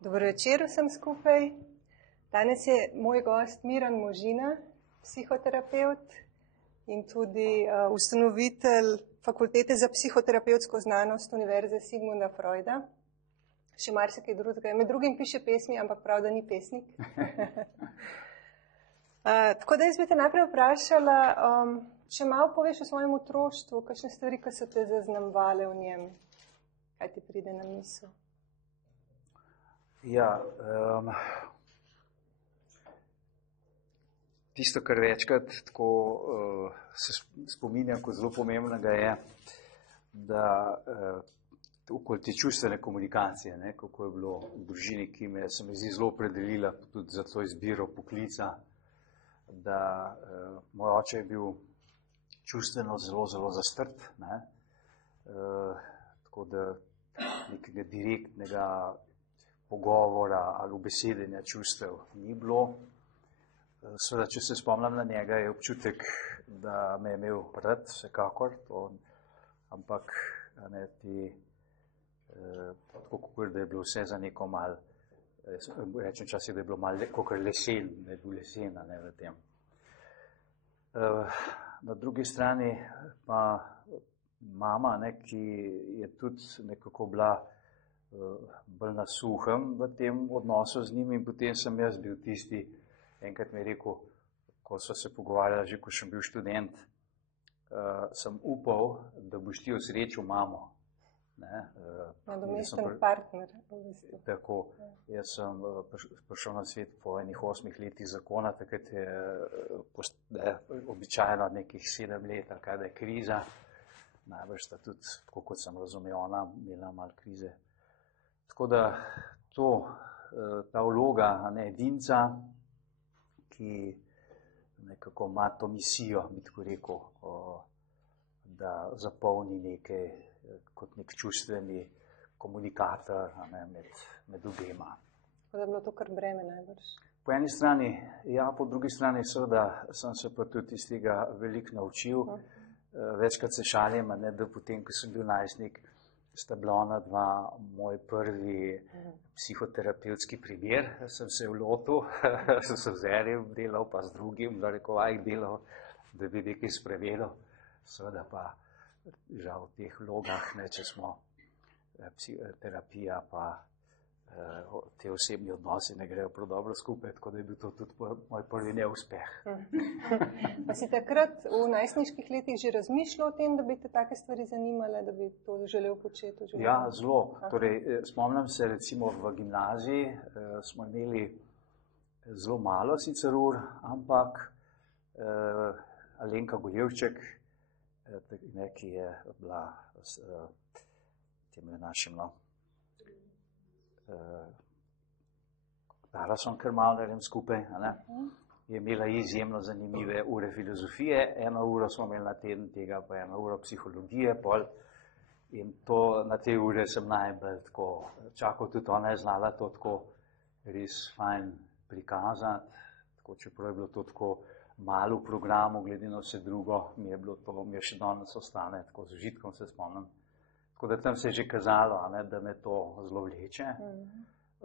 Dobro večer vsem skupaj. Danes je moj gost Miran Možina, psihoterapevt in tudi ustanovitelj Fakultete za psihoterapevtsko znanost Univerze Sigmunda Freuda. Še marsikaj drugega. Med drugim piše pesmi, ampak prav, da ni pesnik. Tako da jaz bi te najprej vprašala, če malo poveš o svojem otroštvu, kakšne stvari, ki so te zaznamovale v njem, kaj ti pride na misel? Ja, tisto, kar večkrat tako se spominjam kot zelo pomembnega je, da okoli te čustvene komunikacije, ne, kako je bilo v družini, ki se mi zdi zelo opredelila tudi za to izbiro poklica, da moj oče je bil čustveno zelo zastrt, ne, tako da nekega direktnega pogovora ali ubesedenja čustev ni bilo. Seveda, če se spomnim na njega, je občutek, da me je imel rad, vsekakor, ampak ne, tako kakor da je bilo vse za neko malo, rečem včasih, da je bilo malo kakor lesen, da je bil lesen, ne, v tem. Na drugi strani pa mama, ne, ki je tudi nekako bila bolj na suhem v tem odnosu z njim in potem sem jaz bil tisti, enkrat mi je rekel, ko so se pogovarjali, že ko sem bil študent, sem upal, da boš ti osrečil mamo. Nadomesten partner. Tako, jaz sem prišel na svet po enih 8 letih zakona, takrat je običajno nekih 7 let, ali kaj da je kriza, najbrž sta tudi, tako kot sem razumel, ona imela malo krize. Tako da ta vloga, ne, edinca, ki nekako ima to misijo, bi tako rekel, da zapolni nekaj kot nek čustveni komunikator, ne, med obema. Tako da je bilo to kar breme najbrž. Po eni strani, ja, po drugi strani seveda sem se pa tudi iz tega veliko naučil. Večkrat se šalim, ne, da potem, ko sem bil najstnik, sta bila ona dva moj prvi psihoterapevtski primer. Sem se vlotil, sem se z enim delal, pa z drugim, da rekovajih delal, da bi nekaj spremenil. Seveda pa žal v teh vlogah, ne, če smo psihoterapija, pa te osebni odnosi ne grejo prav dobro skupaj, tako da je bil to tudi moj prvi neuspeh. Pa si takrat v najstniških letih že razmišljal o tem, da bi te take stvari zanimale, da bi to želel početi? Ja, zelo. Torej, spomnim se recimo v gimnaziji, smo imeli zelo malo sicer ur, ampak Alenka Gojevček, ki je bila tem našim, Tarasom Krmalnerjem skupaj, ne, je imela izjemno zanimive ure filozofije, 1 uro smo imeli na teden tega, pa 1 uro psihologije, in to na te ure sem najbolj tako čakal, tudi ona je znala to tako res fajn prikazati, tako čeprav je bilo to tako malo v programu, glede na vse drugo, mi je še danes ostane, tako z užitkom se spomnim. Tako da tam se je že kazalo, ne, da me to zelo vleče.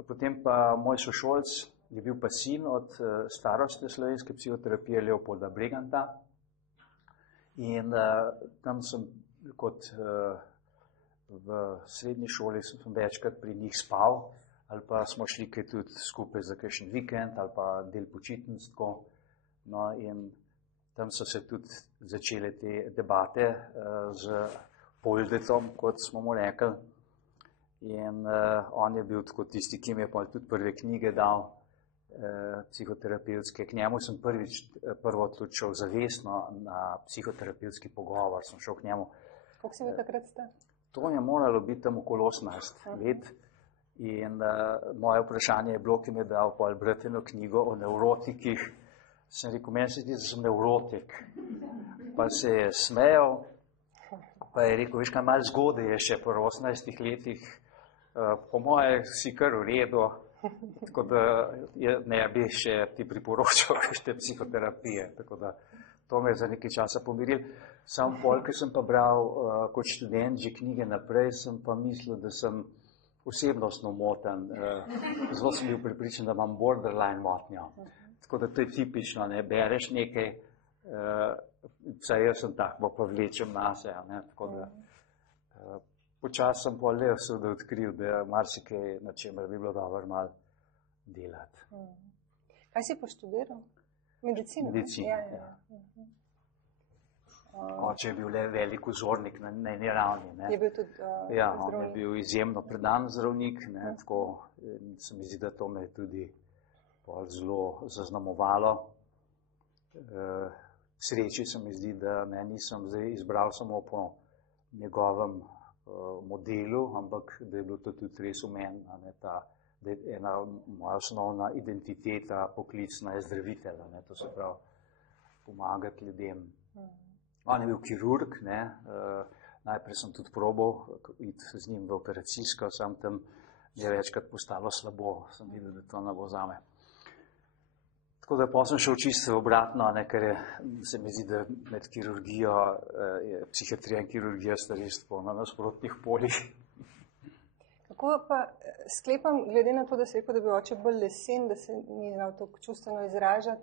Potem pa moj sošolc je bil pa sin od starostne slovenske psihoterapije Leopolda Breganta in tam sem kot v srednji šoli sem večkrat pri njih spal ali pa smo šli kaj tudi skupaj za kakšen vikend ali pa del počitnic tako. No, in tam so se tudi začele te debate z Poldetom, kot smo mu rekli. In on je bil tako tisti, ki mi je tudi prve knjige dal, psihoterapevtske. K njemu sem prvo odločil zavestno na psihoterapevtski pogovor, sem šel k njemu. Koliko si bil takrat star? To je moralo biti tam okoli 18 let. In moje vprašanje je bilo, ki mi je dal brati eno knjigo o nevrotikih. Sem rekel, meni se zdi, da sem nevrotik. Pa se je smejal. Pa je rekel, veš kaj, malo zgodaj je še po 18 letih, po moje si kar v redu, tako da ne bi še ti priporočal kakšne psihoterapije, tako da to me je za nekaj časa pomiril. Sam pol, ker sem pa bral kot študent že knjige naprej, sem pa mislil, da sem osebnostno moten, zelo sem bil prepričan, da imam borderline motnjo. Tako da to je tipično, ne, bereš nekaj, vsaj jaz sem tak, pa vlečem nase, ne, tako da počasi sem pol seveda odkril, da marsikaj, na čemer bi bilo dobro malo delati. Kaj si poštudiral? Medicino? Medicino, ja. Oče je bil le velik vzornik na eni ravni. Ne. Je bil tudi ja, on je bil izjemno predan zdravnik, ne, tako se mi zdi, da to me je tudi zelo zaznamovalo. Sreči se mi zdi, da ne nisem zdaj izbral samo po njegovem modelu, ampak da je bilo to tudi res v meni, da je ena moja osnovna identiteta poklicna je zdravitelj, ne, to se pravi pomagati ljudem. On je bil kirurg, ne, najprej sem tudi probal iti z njim v operacijsko, sam tam je večkrat postalo slabo, sem videl, da to ne bo zame. Tako da pa sem šel čisto obratno, ne, ker se mi zdi, da med kirurgijo, psihiatrija in kirurgija sta res na nasprotnih poljih. Kako pa sklepam, glede na to, da si rekel, da bi oče bolj lesen, da se ni znal tako čustveno izražati,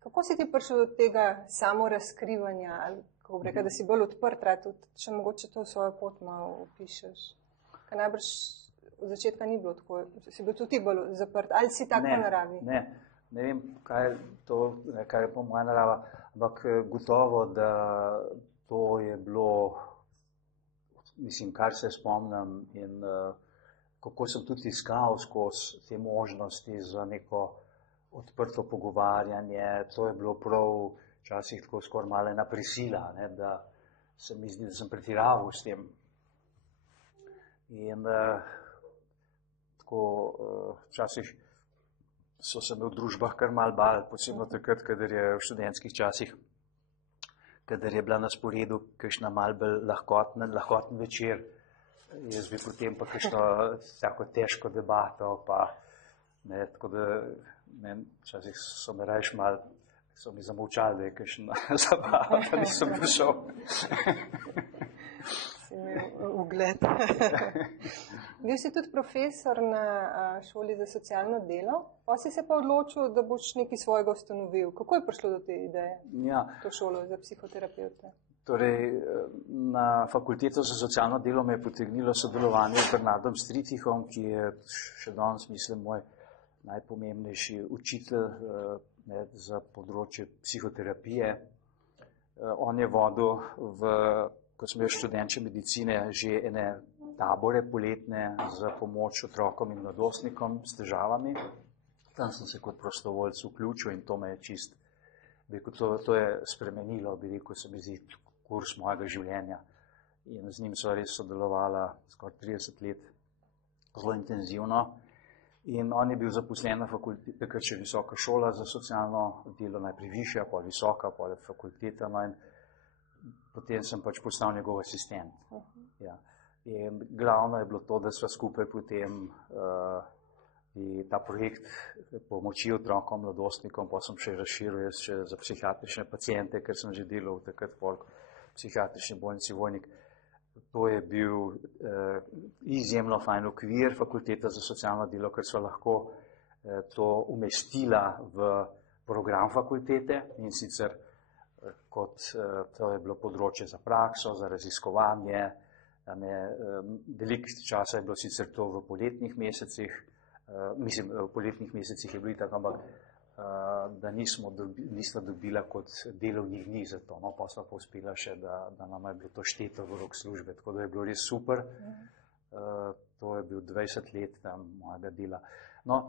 kako si ti prišel do tega samorazkrivanja, ali kako bi rekel, da si bolj odprt, če mogoče to svojo pot malo opišeš? Ker najbrž od začetka ni bilo tako, si bil tudi bolj zaprt, ali si tako po naravi? Ne vem, kaj je to, kaj je po moja narava, ampak gotovo, da to je bilo, mislim, kar se spomnim in kako sem tudi iskal skozi te možnosti za neko odprto pogovarjanje, to je bilo prav včasih tako skoraj malo ena prisila, ne, da se mi zdi, da sem pretiraval s tem. In tako včasih so se me v družbah kar malo bali, posebno takrat, kadar je v študentskih časih, kadar je bila na sporedu kakšna malo bolj lahkoten večer, jaz bi potem pa kakšno tako težko debato, pa ne, tako da včasih so me rajš malo, so mi zamolčali, da je kakšna zabava, da nisem prišel. Si imel ugled. Bil si tudi profesor na šoli za socialno delo, pa si se pa odločil, da boš nekaj svojega ustanovil. Kako je prišlo do te ideje, to šolo za psihoterapevte? Torej, na fakulteto za socialno delo me je potegnilo sodelovanje z Bernardom Striticom, ki je še danes, mislim, moj najpomembnejši učitelj za področje psihoterapije. On je vodil, ko sem bil študent medicine, že ene tabore poletne za pomoč otrokom in mladostnikom s težavami. Tam sem se kot prostovoljec vključil in to me je čist, to je spremenilo, bi rekel, se mi zdi, kurs mojega življenja. In z njim so res sodelovala skoraj 30 let, zelo intenzivno. In on je bil zaposlen na fakulteti, takrat še visoka šola za socialno delo, najprej višja, pa visoka, pa fakulteta, no, in potem sem pač postal njegov asistent. Ja. In glavno je bilo to, da sva skupaj potem ta projekt pomoči otrokom, mladostnikom, pa sem še razširil jaz še za psihiatrične paciente, ker sem že delal takrat v psihiatrični bolnici Vojnik. To je bil izjemno fajn okvir fakulteta za socialno delo, ker so lahko to umestila v program fakultete in sicer kot to je bilo področje za prakso, za raziskovanje. Veliko časa je bilo sicer to v poletnih mesecih, mislim, v poletnih mesecih je bilo tako, ampak da nismo dobila kot delovnih dni za to, no, pa sva pa uspela še, da nam je bilo to šteto v rok službe, tako da je bilo res super. To je bil 20 let tam mojega dela. No,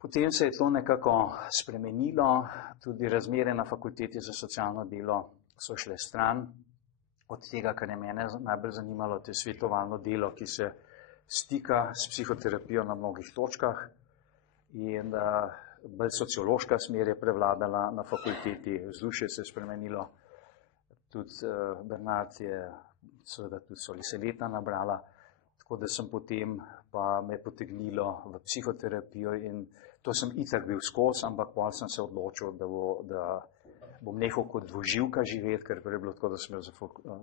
potem se je to nekako spremenilo, tudi razmere na fakulteti za socialno delo so šle stran od tega, kar je mene najbolj zanimalo, to je svetovalno delo, ki se stika s psihoterapijo na mnogih točkah in bolj sociološka smer je prevladala na fakulteti, vzdušje se je spremenilo, tudi Bernard je seveda tudi Soliseleta nabrala, tako da sem potem pa me potegnilo v psihoterapijo in to sem itak bil skozi, ampak potem sem se odločil, da bom nehal kot dvoživka živeti, ker je bilo tako, da sem bil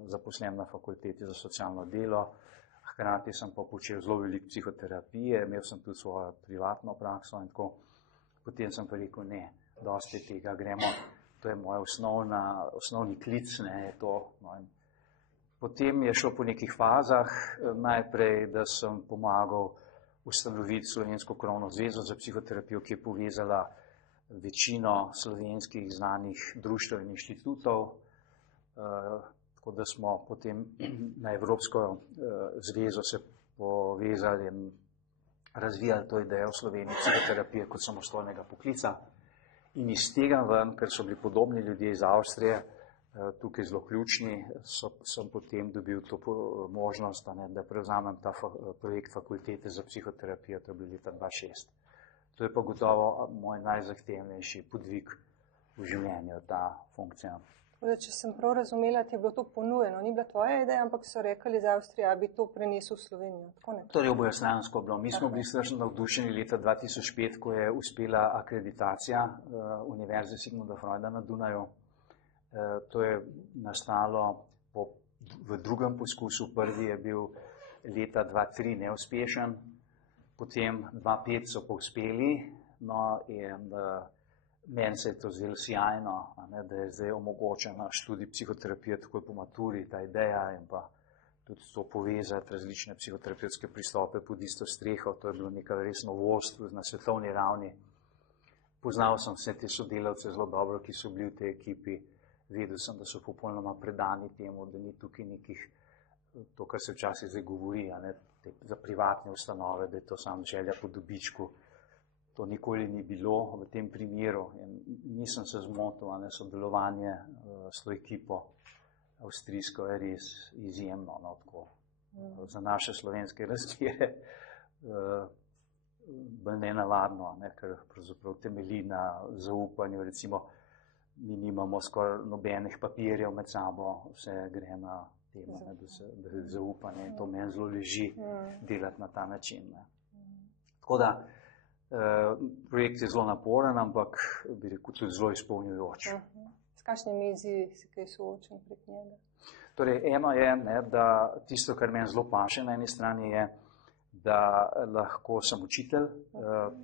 zaposlen na fakulteti za socialno delo, hkrati sem pa počel zelo veliko psihoterapije, imel sem tudi svojo privatno prakso in tako. Potem sem pa rekel, ne, dosti tega gremo, to je moj osnovni klic, ne, je to. No, potem je šlo po nekih fazah, najprej, da sem pomagal ustanoviti Slovensko krovno zvezo za psihoterapijo, ki je povezala večino slovenskih znanih društev in inštitutov, tako da smo potem na Evropsko zvezo se povezali in razvijali to idejo v Sloveniji psihoterapije kot samostojnega poklica. In iz tega ven, ker so bili podobni ljudje iz Avstrije, tukaj zelo ključni, sem potem dobil to možnost, da prevzamem ta projekt Fakultete za psihoterapijo, to je bilo leta 2006. To je pa gotovo moj najzahtevnejši podvig v življenju, ta funkcija. Če sem prav razumela, ti je bilo to ponujeno, ni bila tvoja ideja, ampak so rekli iz Avstrije, bi to prenesel v Slovenijo. Torej obojestransko bilo. Mi smo bili strašno navdušeni leta 2005, ko je uspela akreditacija Univerze Sigmunda Freuda na Dunaju. To je nastalo v drugem poskusu, prvi je bil leta 2003 neuspešen, potem 2005 so pa uspeli, no in meni se je to zdelo sjajno, da je zdaj omogočena študij psihoterapije takoj po maturi, ta ideja in pa tudi to povezati različne psihoterapevtske pristope pod isto streho, to je bilo neka res novost na svetovni ravni. Poznal sem vse te sodelavce zelo dobro, ki so bili v tej ekipi, vedel sem, da so popolnoma predani temu, da ni tukaj nekih, to, kar se včasih zdaj govori, za privatne ustanove, da je to samo želja po dobičku. To nikoli ni bilo v tem primeru in nisem se zmotil, sodelovanje s to ekipo avstrijsko je res izjemno. No, tako. Za naše slovenske razmere bolj nenavadno, ker pravzaprav temelji na zaupanju. Recimo, mi nimamo skoraj nobenih papirjev med sabo, vse gre na temo, da je zaupanje in to meni zelo leži delati na ta način. Tako da projekt je zelo naporen, ampak bi rekel tudi zelo izpolnjujoč. S kakšnimi izzivi si kaj soočen prek njega? Torej, eno je, da tisto, kar meni zelo paše na eni strani je, da lahko sem učitelj,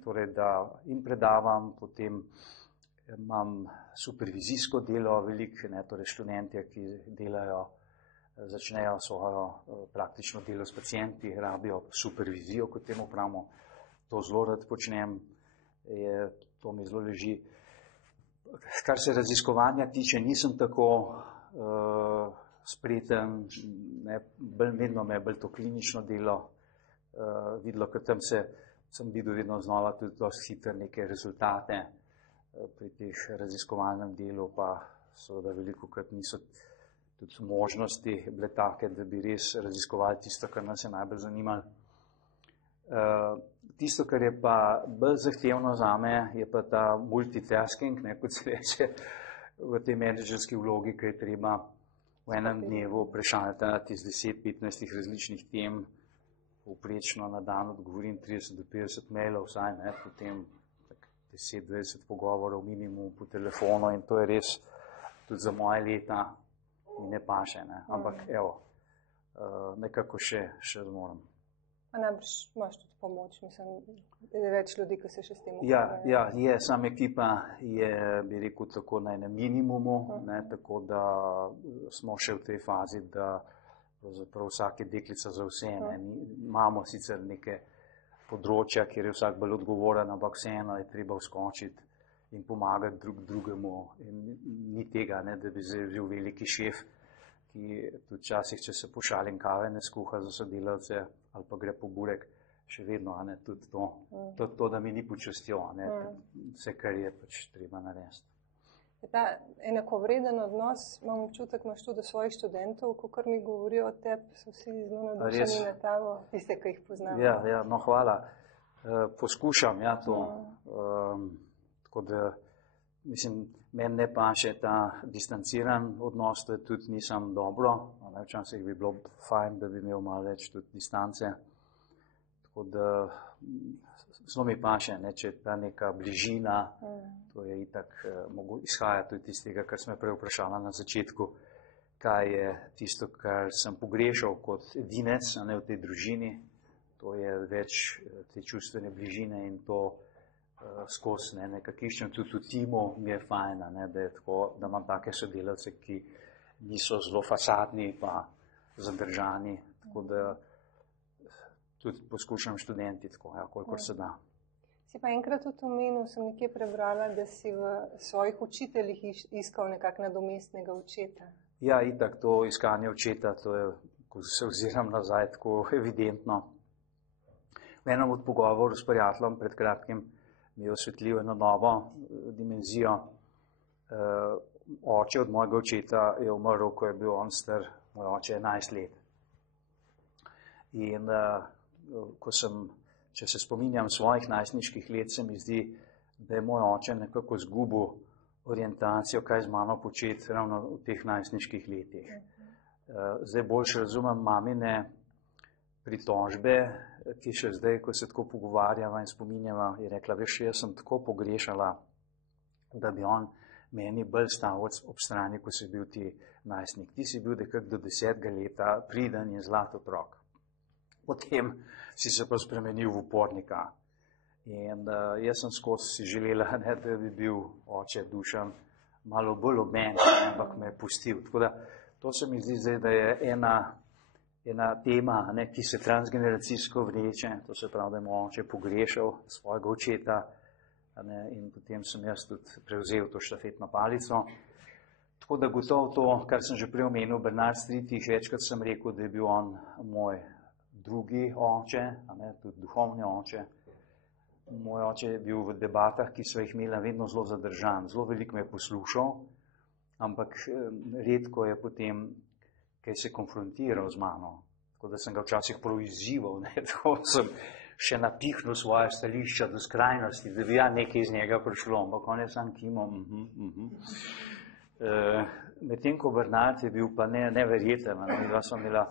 torej da jim predavam, potem imam supervizijsko delo, veliko, torej študentje, ki delajo, začnejo svojo praktično delo s pacienti, rabijo supervizijo, kot temu pravimo. To zelo rad počnem, to mi zelo leži. Kar se raziskovanja tiče, nisem tako spreten, vedno me je bolj to klinično delo videlo, ker tam sem videl vedno znova tudi dosti hitro neke rezultate pri teh raziskovalnem delu, pa seveda velikokrat niso tudi možnosti bile take, da bi res raziskovali tisto, kar nas je najbolj zanimalo. Tisto, kar je pa bolj zahtevno zame, je pa ta multitasking, kot se reče v tej menedžerski vlogi, ki je treba v enem dnevu prešaltati iz 10-15 različnih tem, povprečno na dan odgovorim 30 do 50 mailov vsaj, potem 10-20 pogovorov minimum po telefonu in to je res tudi za moje leta mi ne paše, ampak evo, nekako še zmoram. A najbrž imaš tudi pomoč, mislim, je več ljudi, ki se še s tem ukvarjajo. Ja, je, sama ekipa je, bi rekel, tako na enem minimumu, tako da smo še v tej fazi, da pravzaprav vsake deklica za vse. Imamo sicer neke področja, kjer je vsak bolj odgovoren, ampak vseeno je treba vskočiti in pomagati drugemu. In ni tega, da bi zdaj bil veliki šef, ki tudi časih, če se pošalim kave, ne skuha za sodelavce ali pa gre po burek, še vedno, tudi to, da mi ni počastjo, vse, kar je pač treba narediti. Je ta enakovreden odnos, imam občutek, imaš tudi do svojih študentov, kakor mi govorijo o tebi, so vsi zelo navdušeni na tabo, tiste, ki jih poznam. Ja, no hvala. Poskušam, to. Tako da, mislim, meni ne paše ta distanciran odnos, to je tudi nisem dobro. Včasih bi bilo fajn, da bi imel malo več tudi distance. Tako da, zelo mi paše, če je ta neka bližina, to je itak, izhaja tudi iz tega, kar smo prej vprašali na začetku, kaj je tisto, kar sem pogrešal kot edinec, a ne v tej družini. To je več te čustvene bližine in to skozi nekako iščem tudi v timu, mi je fajn, da je tako, da imam take sodelavce, ki niso zelo fasadni pa zadržani, tako da tudi poskušam študenti tako, kolikor se da. Si pa enkrat tudi omenil, sem nekje prebrala, da si v svojih učiteljih iskal nekak nadomestnega očeta. Ja, itak to iskanje očeta, to je, ko se oziram nazaj, tako evidentno. V enem od pogovorov s prijateljem pred kratkim mi je osvetlil eno novo dimenzijo. Oče od mojega očeta je umrl, ko je bil on star, moj oče 11 let. In če se spominjam svojih najstniških let, se mi zdi, da je moj oče nekako izgubil orientacijo, kaj z mano početi ravno v teh najstniških letih. Zdaj boljše razumem mamine pritožbe, ki še zdaj, ko se tako pogovarjava in spominjava, je rekla, veš, jaz sem tako pogrešala, da bi on meni bolj stal ob strani, ko si bil ti najstnik. Ti si bil nekako do 10. leta priden in zlat otrok. Potem si se pa spremenil v upornika. In jaz sem skozi si želela, da bi bil oče Dušan malo bolj ob meni, ampak me je pustil. Tako da to se mi zdi zdaj, da je ena tema, ki se transgeneracijsko vleče, to se pravi, da je moj oče pogrešal svojega očeta in potem sem jaz tudi prevzel to štafetno palico. Tako da gotovo to, kar sem že prej omenil, Bernard Streetih, večkrat sem rekel, da je bil on moj drugi oče, tudi duhovni oče. Moj oče je bil v debatah, ki so jih imela, vedno zelo zadržan, zelo veliko me je poslušal, ampak redko je potem kaj se konfrontiral z mano. Tako da sem ga včasih prav izzival, tako sem še napihnil svoje stališča do skrajnosti, da bi nekaj iz njega prišlo, ampak on je sam kimal. Medtem ko Bernard je bil pa neverjeten, dva sva imela.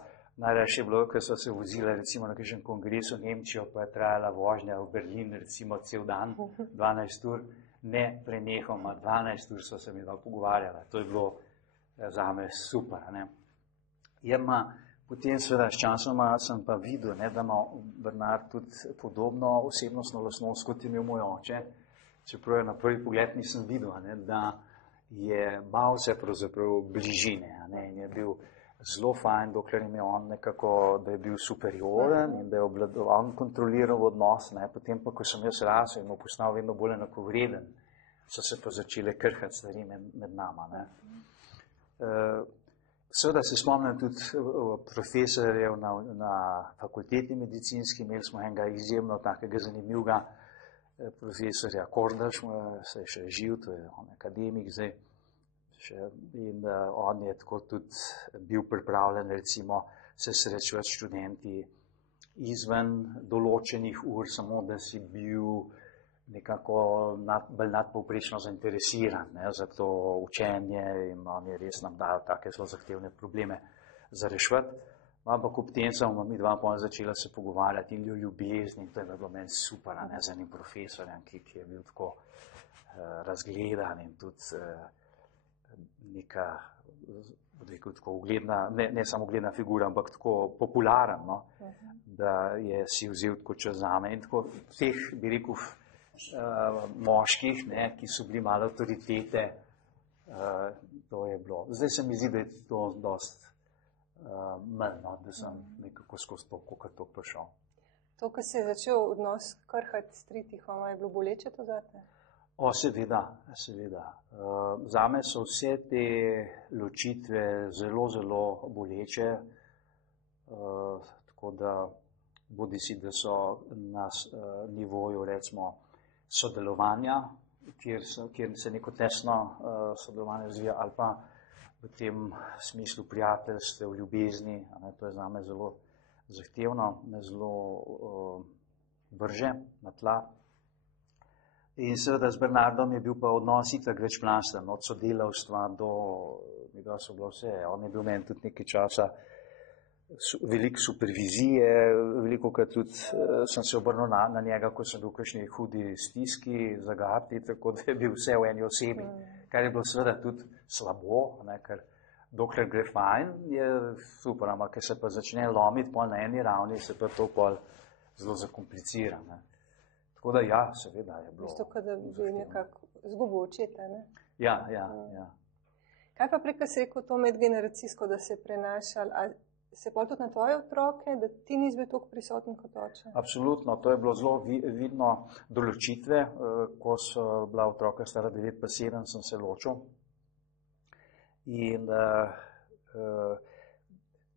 Najrajše je bilo, ker so se vozila recimo na kakšen kongres v Nemčijo, pa je trajala vožnja v Berlin recimo cel dan, 12 ur, ne prenehoma, 12 ur so se mi pogovarjala. To je bilo zame super. Potem seveda s časoma sem pa videl, da ima Bernard tudi podobno osebnostno lastnost, kot je imel moj oče, čeprav je na prvi pogled nisem videl, da je bal se pravzaprav bližine in je bil zelo fajn, dokler je on nekako, da je bil superioren in da je obvladoval, kontroliral odnos. Potem pa, ko sem jaz rasel in mu postal vedno bolj enakovreden, so se pa začele krhati stvari med nama. Seveda se spomnim tudi profesorjev na fakulteti medicinski, imeli smo enega izjemno takega zanimivega profesorja Kordaš, se je še živ, to je on akademik zdaj. In on je tako tudi bil pripravljen recimo se srečevati s študenti izven določenih ur, samo da si bil nekako bolj nadpovprečno zainteresiran za to učenje in on je res nam dal take zelo zahtevne probleme za reševati. Ampak ob tem smo mi dva pa začela se pogovarjati in ljubezni in to je bilo meni super, z enim profesorjem, ki je bil tako razgledan in tudi neka, tako ugledna, ne samo ugledna figura, ampak tako popularen, da je si vzel tako čas zame. In tako teh, bi rekel, moških, ki so bili malo avtoritete, to je bilo. Zdaj se mi zdi, da je to dost manj, da sem nekako skozi to, kot to prišel. To, ko se je začel odnos krhati s Streetihom, je bilo boleče to zate? Seveda. Zame so vse te ločitve zelo, zelo boleče, tako da bodisi, da so na nivoju recimo sodelovanja, kjer se neko tesno sodelovanje razvija, ali pa v tem smislu prijateljstev, ljubezni, to je zame zelo zahtevno, me zelo vrže na tla. In seveda z Bernardom je bil pa odnos itak večplasten, od sodelavstva do, da so bilo vse. On je bil meni tudi nekaj časa veliko supervizije, veliko krat tudi sem se obrnil na njega, ko sem bil v kakšni hudi stiski, zagati, tako da je bil vse v eni osebi, kar je bilo seveda tudi slabo, ker dokler gre fajn, je super, ampak ker se pa začne lomiti pol na eni ravni, se pa to pol zelo zakomplicira. Ne. Tako da ja, seveda je bilo. Isto, kot da bi nekako zgubil očeta, ne? Ja. Kaj pa preko si rekel to medgeneracijsko, da se je prenašal? A se pa tudi na tvoje otroke, da ti nisi bil toliko prisoten kot oče? Absolutno, to je bilo zelo vidno do ločitve. Ko so bila otroka stara 9 pa 7, sem se ločil. In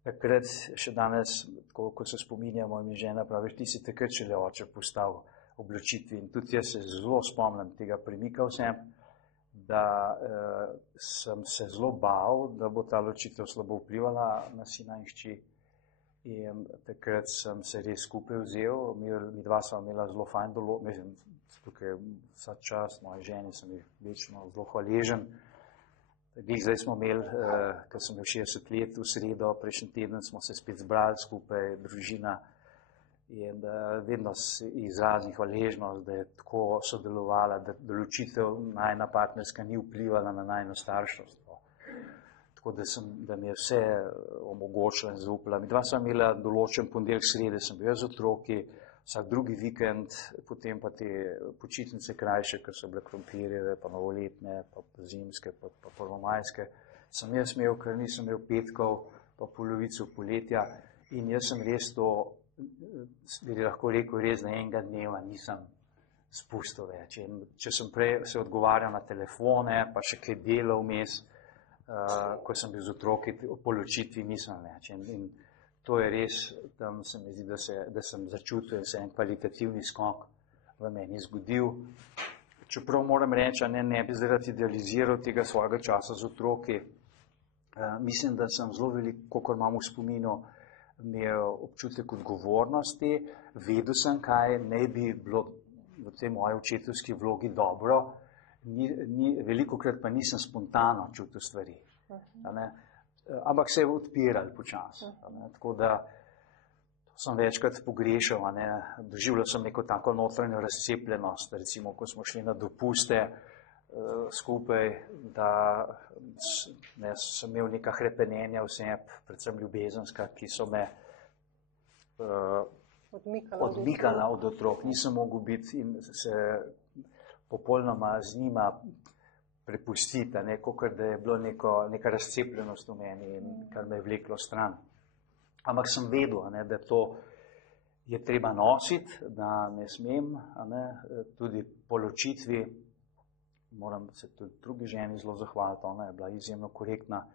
takrat še danes, ko se spominjamo, mi žena pravi, ti si takrat šele oče postal ob ločitvi. In tudi jaz se zelo spomnim tega, premikal sem, da sem se zelo bal, da bo ta ločitev slabo vplivala na sina in hči. In takrat sem se res skupaj vzel, mi dva sva imela zelo fajn mislim, tukaj vsa čas moji ženi sem jih večno zelo hvaležen. Zdaj smo imeli, ko sem imel 60 let, v sredo, prejšnji teden smo se spet zbrali skupaj, družina, in vedno izrazim hvaležnost, da je tako sodelovala, da ločitev najina partnerska ni vplivala na najino starševstvo. Tako da mi je vse omogočila in zaupala. Mi dva sva imela določen ponedeljek, srede, sem bil jaz z otroki, vsak drugi vikend, potem pa te počitnice krajše, ker so bile krompirjeve, pa novoletne, pa zimske, pa prvomajske, sem jaz imel, ker nisem imel petkov, pa polovico poletja, in jaz sem res to, bi lahko rekel, res na enega dneva nisem spustil več. In če sem prej se odgovarjal na telefone, pa še kaj delal vmes, ko sem bil z otroki, po ločitvi nisem več. In to je res, tam se mi zdi, da sem začutil, da se en kvalitativni skok v meni zgodil. Čeprav moram reči, ne bi zaradi idealiziral tega svojega časa z otroki, mislim, da sem zelo veliko, kolikor imam v spominu, imel občutek odgovornosti, vedel sem, kaj naj bi bilo v tej moji očetovski vlogi dobro, velikokrat pa nisem spontano čutil stvari. Ampak se je odpiral počasi. Tako da sem večkrat pogrešal, doživljal sem neko tako notranjo razcepljenost, recimo, ko smo šli na dopuste skupaj, da sem imel neka hrepenenja vseb, predvsem ljubezenska, ki so me odmikala od otrok. Nisem mogel biti in se popolnoma z njima prepustiti, kakor da je bilo neka razcepljenost v meni, kar me je vleklo stran. Ampak sem vedel, da to je treba nositi, da ne smem, tudi po ločitvi. Moram se tudi drugi ženi zelo zahvaliti, ona je bila izjemno korektna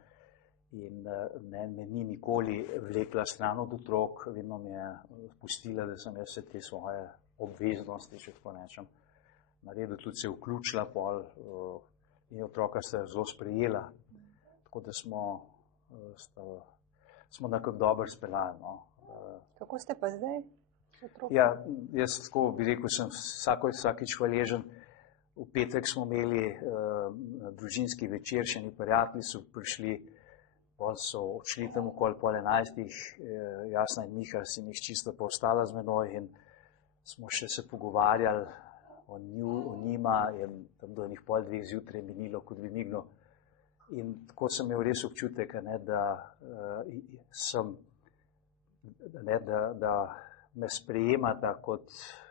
in me ni nikoli vlekla stran od otrok, vedno mi je pustila, da sem jaz vse te svoje obveznosti, če tako rečem, naredil, tudi se vključila pol in otroka sta zelo sprejela, tako da smo nekako dobro speljali. Kako ste pa zdaj? Ja, jaz tako bi rekel, sem vsakič hvaležen. V petek smo imeli družinski večer, še ni prijatelji so prišli, pol so odšli tam okoli 10:30, Jasna in Miha si njih čisto pa ostala z menoj in smo še se pogovarjali o njima in tam do enih 1:30 zjutraj minilo, kot bi mignilo. In tako sem imel res občutek, da me sprejemata kot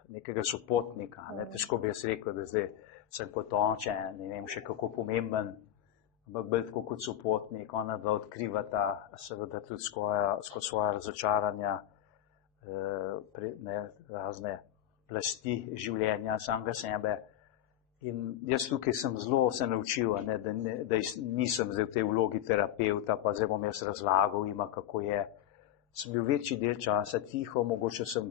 nekega sopotnika. Težko bi jaz rekel, da zdaj sem kot oče, ne vem še kako pomemben, ampak bolj tako kot sopotnik, ona dva odkrivata seveda tudi skozi svoja razočaranja, razne plasti življenja samega sebe. In jaz tukaj sem zelo se naučil, da nisem zdaj v tej vlogi terapevta, pa zdaj bom jaz razlagal ima, kako je. Sem bil večji del časa tiho, mogoče sem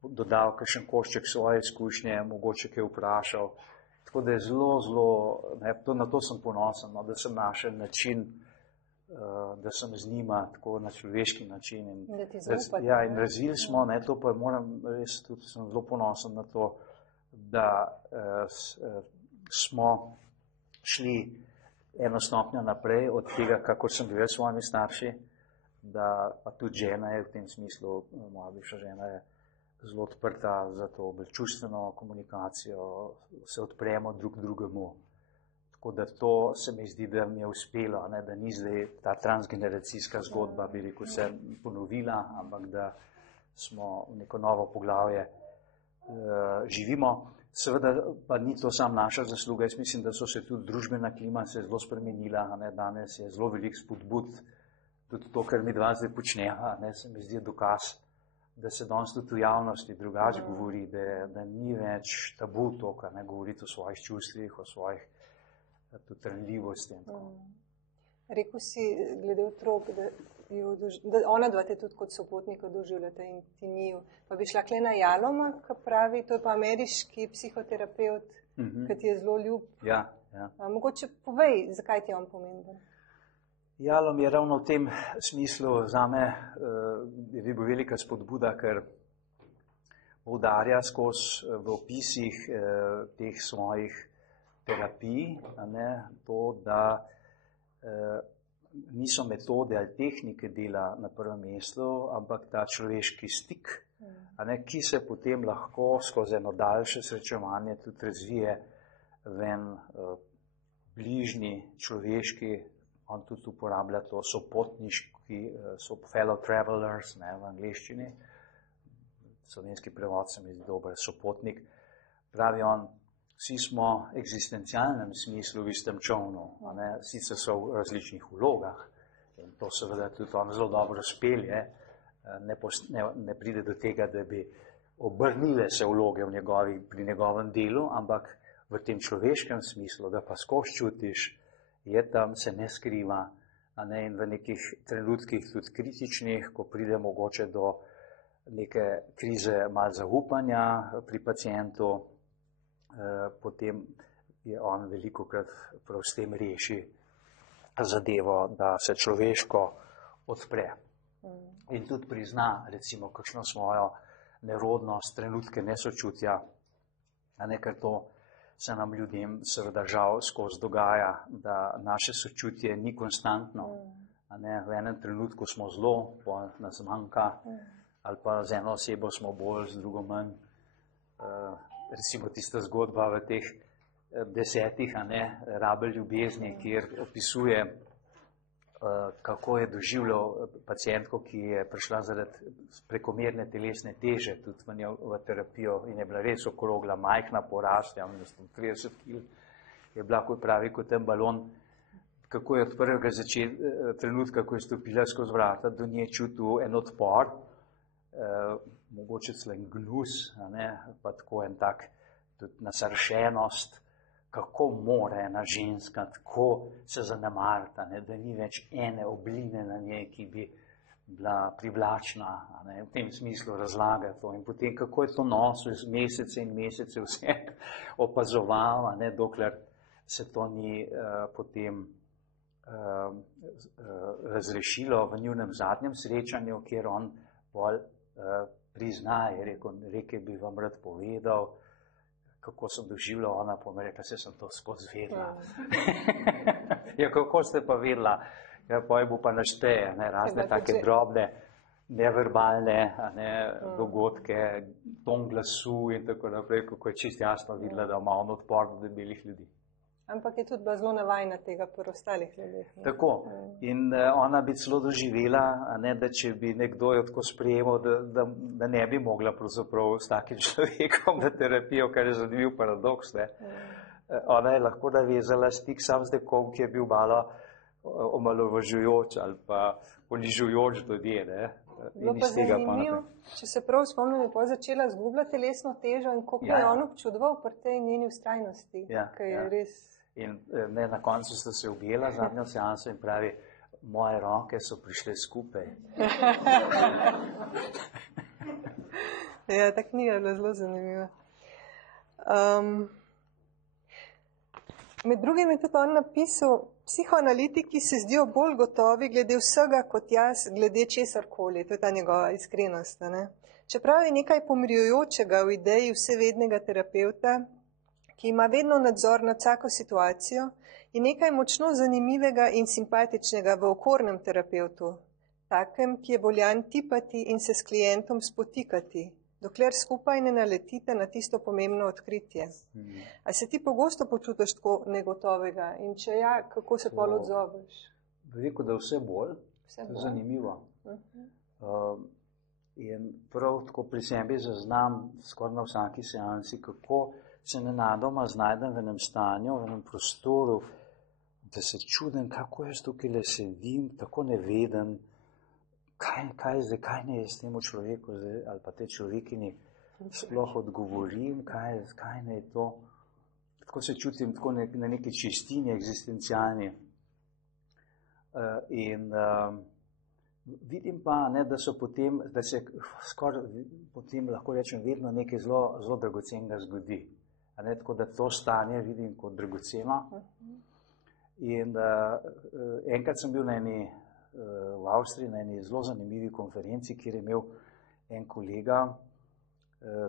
dodal kakšen košček svoje izkušnje, mogoče kaj vprašal. Tako da je na to sem ponosen, da sem našel način, da sem z njima tako na človeški način. In razvili smo, to pa moram res, tudi sem zelo ponosen na to, da smo šli eno stopnjo naprej od tega, kako sem bil s svojimi starši, da pa tudi žena je v tem smislu, moja bivša žena je zelo odprta za to bolj čustveno komunikacijo, se odpremo drug drugemu. Tako da to se mi zdi, da mi je uspelo, ne, da ni zdaj ta transgeneracijska zgodba, bi rekel, se ponovila, ampak da smo v neko novo poglavje živimo. Seveda pa ni to sam naša zasluga. Jaz mislim, da so se tudi družbena klima se zelo spremenila. Ne, danes je zelo velik spodbud. Tudi to, kar mi dva zdaj počneva, ne, se mi zdi dokaz, da se danes tudi v javnosti drugače govori, da ni več tabu to, kar ne govoriti o svojih čustvih, o svojih tudi ranljivosti. Rekel si glede otrok, da ona dva te tudi kot sopotnika doživljata in ti njiju. Pa bi šla kle na Jaloma, ki pravi, to je pa ameriški psihoterapeut, ki ti je zelo ljub. Ja. Mogoče povej, zakaj ti je on pomemben? Jalom je ravno v tem smislu zame je bil velika spodbuda, ker poudarja skozi v opisih teh svojih terapij, to, da niso metode ali tehnike dela na prvem mestu, ampak ta človeški stik, ki se potem lahko skozi eno daljše srečevanje tudi razvije v en bližnji človeški, on tudi uporablja to sopotniški, fellow travelers, ne, v angleščini, slovenski prevod se mi zdi dober, sopotnik, pravi on, vsi smo v eksistencialnem smislu v istem čovnu, sicer so v različnih vlogah in to seveda tudi on zelo dobro spelje, ne pride do tega, da bi obrnile se vloge pri njegovem delu, ampak v tem človeškem smislu, da pa skozi čutiš, je tam, se ne skriva, in v nekih trenutkih tudi kritičnih, ko pride mogoče do neke krize malo zaupanja pri pacientu, potem je on velikokrat prav s tem reši zadevo, da se človeško odpre. In tudi prizna, recimo, kakšno svojo nerodnost, trenutke nesočutja, ker to se nam ljudem seveda žal skozi dogaja, da naše sočutje ni konstantno. V enem trenutku smo zelo, pa nas manjka, ali pa z eno osebo smo bolj, z drugo manj. Recimo tista zgodba v teh 10 rabelj ljubezni, kjer opisuje, kako je doživljal pacientko, ki je prišla zaradi prekomerne telesne teže tudi v terapijo in je bila res okrogla, majhna porast, 30 kg, je bila, kot pravi, kot ten balon, kako je od prvega trenutka, ko je stopila skozi vrata, do nje čutil en odpor, mogoče celo en gnus, pa tako en tak tudi nasršenost, kako more ena ženska tako se zanemariti, da ni več ene obline na njej, ki bi bila privlačna, v tem smislu razlaga to. In potem, kako je to nosil mesece in mesece vse opazoval, dokler se to ni potem razrešilo v njunem zadnjem srečanju, kjer on bolj prizna, je rekel bi vam rad povedal, kako sem doživljal, ona pa mi rekla, se sem to skozi vedela. Ja, kako ste pa vedela? Ja, poj bo pa našteje, razne take drobne, neverbalne dogodke, ton glasu in tako naprej, kako je čist jasno videla, da ima on odpor do debelih ljudi. Ampak je tudi bila zelo navajna tega pri ostalih ljudeh. Tako. In ona bi celo doživela, da če bi nekdo jo tako sprejemal, da ne bi mogla pravzaprav s takim človekom na terapijo, kar je zanimiv paradoks. Ona je lahko navezala stik sam z nekom, ki je bil malo omalovažujoč ali pa ponižujoč do nje. Bilo pa zanimivo, če se prav spomnim, je pa začela zgubljati telesno težo in koliko je on občudoval pri tej njeni vztrajnosti, ki je res... In na koncu sta se objela zadnjo seanso in pravi, moje roke so prišle skupaj. Ja, ta knjiga je bila zelo zanimiva. Med drugim je tudi on napisal, psihoanalitiki se zdijo bolj gotovi glede vsega kot jaz, glede česarkoli. To je ta njegova iskrenost. Čeprav je nekaj pomirjujočega v ideji vsevednega terapeuta, ki ima vedno nadzor nad vsako situacijo, in nekaj močno zanimivega in simpatičnega v okornem terapeutu, takem, ki je voljan tipati in se s klientom spotikati, dokler skupaj ne naletite na tisto pomembno odkritje. A se ti pogosto počutiš tako negotovega in če ja, kako se pol odzoveš? Rekel, da vse bolj, zanimivo. In prav tako pri sebi zaznam skoraj na vsaki seansi, kako se nenadoma znajdem v enem stanju, v enem prostoru, da se čudim, kako jaz tukaj le sedim, tako neveden, kaj ne jaz temu človeku zdaj, ali pa te človekini sploh odgovorim, kaj ne je to. Tako se čutim tako na neki čistini egzistencialni. Vidim pa, ne, da se skoraj potem lahko rečem vedno nekaj zelo dragocenega zgodi. Ne, tako da to stanje vidim kot dragoceno. In enkrat sem bil v Avstriji na eni zelo zanimivi konferenci, kjer je imel en kolega,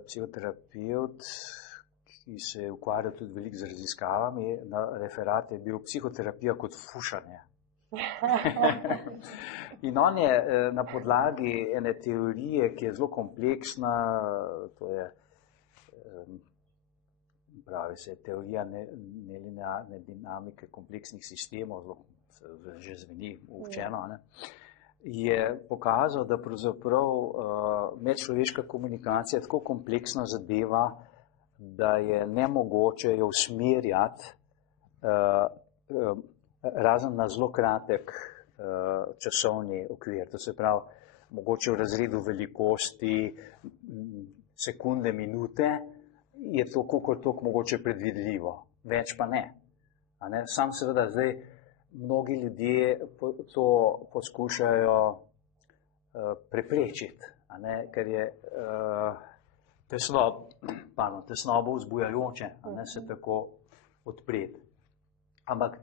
psihoterapeut, ki se je ukvarjal tudi veliko z raziskavami, na referat je bil psihoterapija kot fušanje. In on je na podlagi ene teorije, ki je zelo kompleksna, to je, pravi se, teorija nelinearne dinamike kompleksnih sistemov, zelo že zveni učeno, ne, je pokazal, da pravzaprav medčloveška komunikacija je tako kompleksna zadeva, da je nemogoče jo usmerjati razen na zelo kratek časovni okvir. To se pravi, mogoče v razredu velikosti sekunde, minute, je to kolikor toliko mogoče predvidljivo, več pa ne. Sam seveda zdaj mnogi ljudje to poskušajo preprečiti, ker je tesnobo vzbujajoče, se tako odpreti. Ampak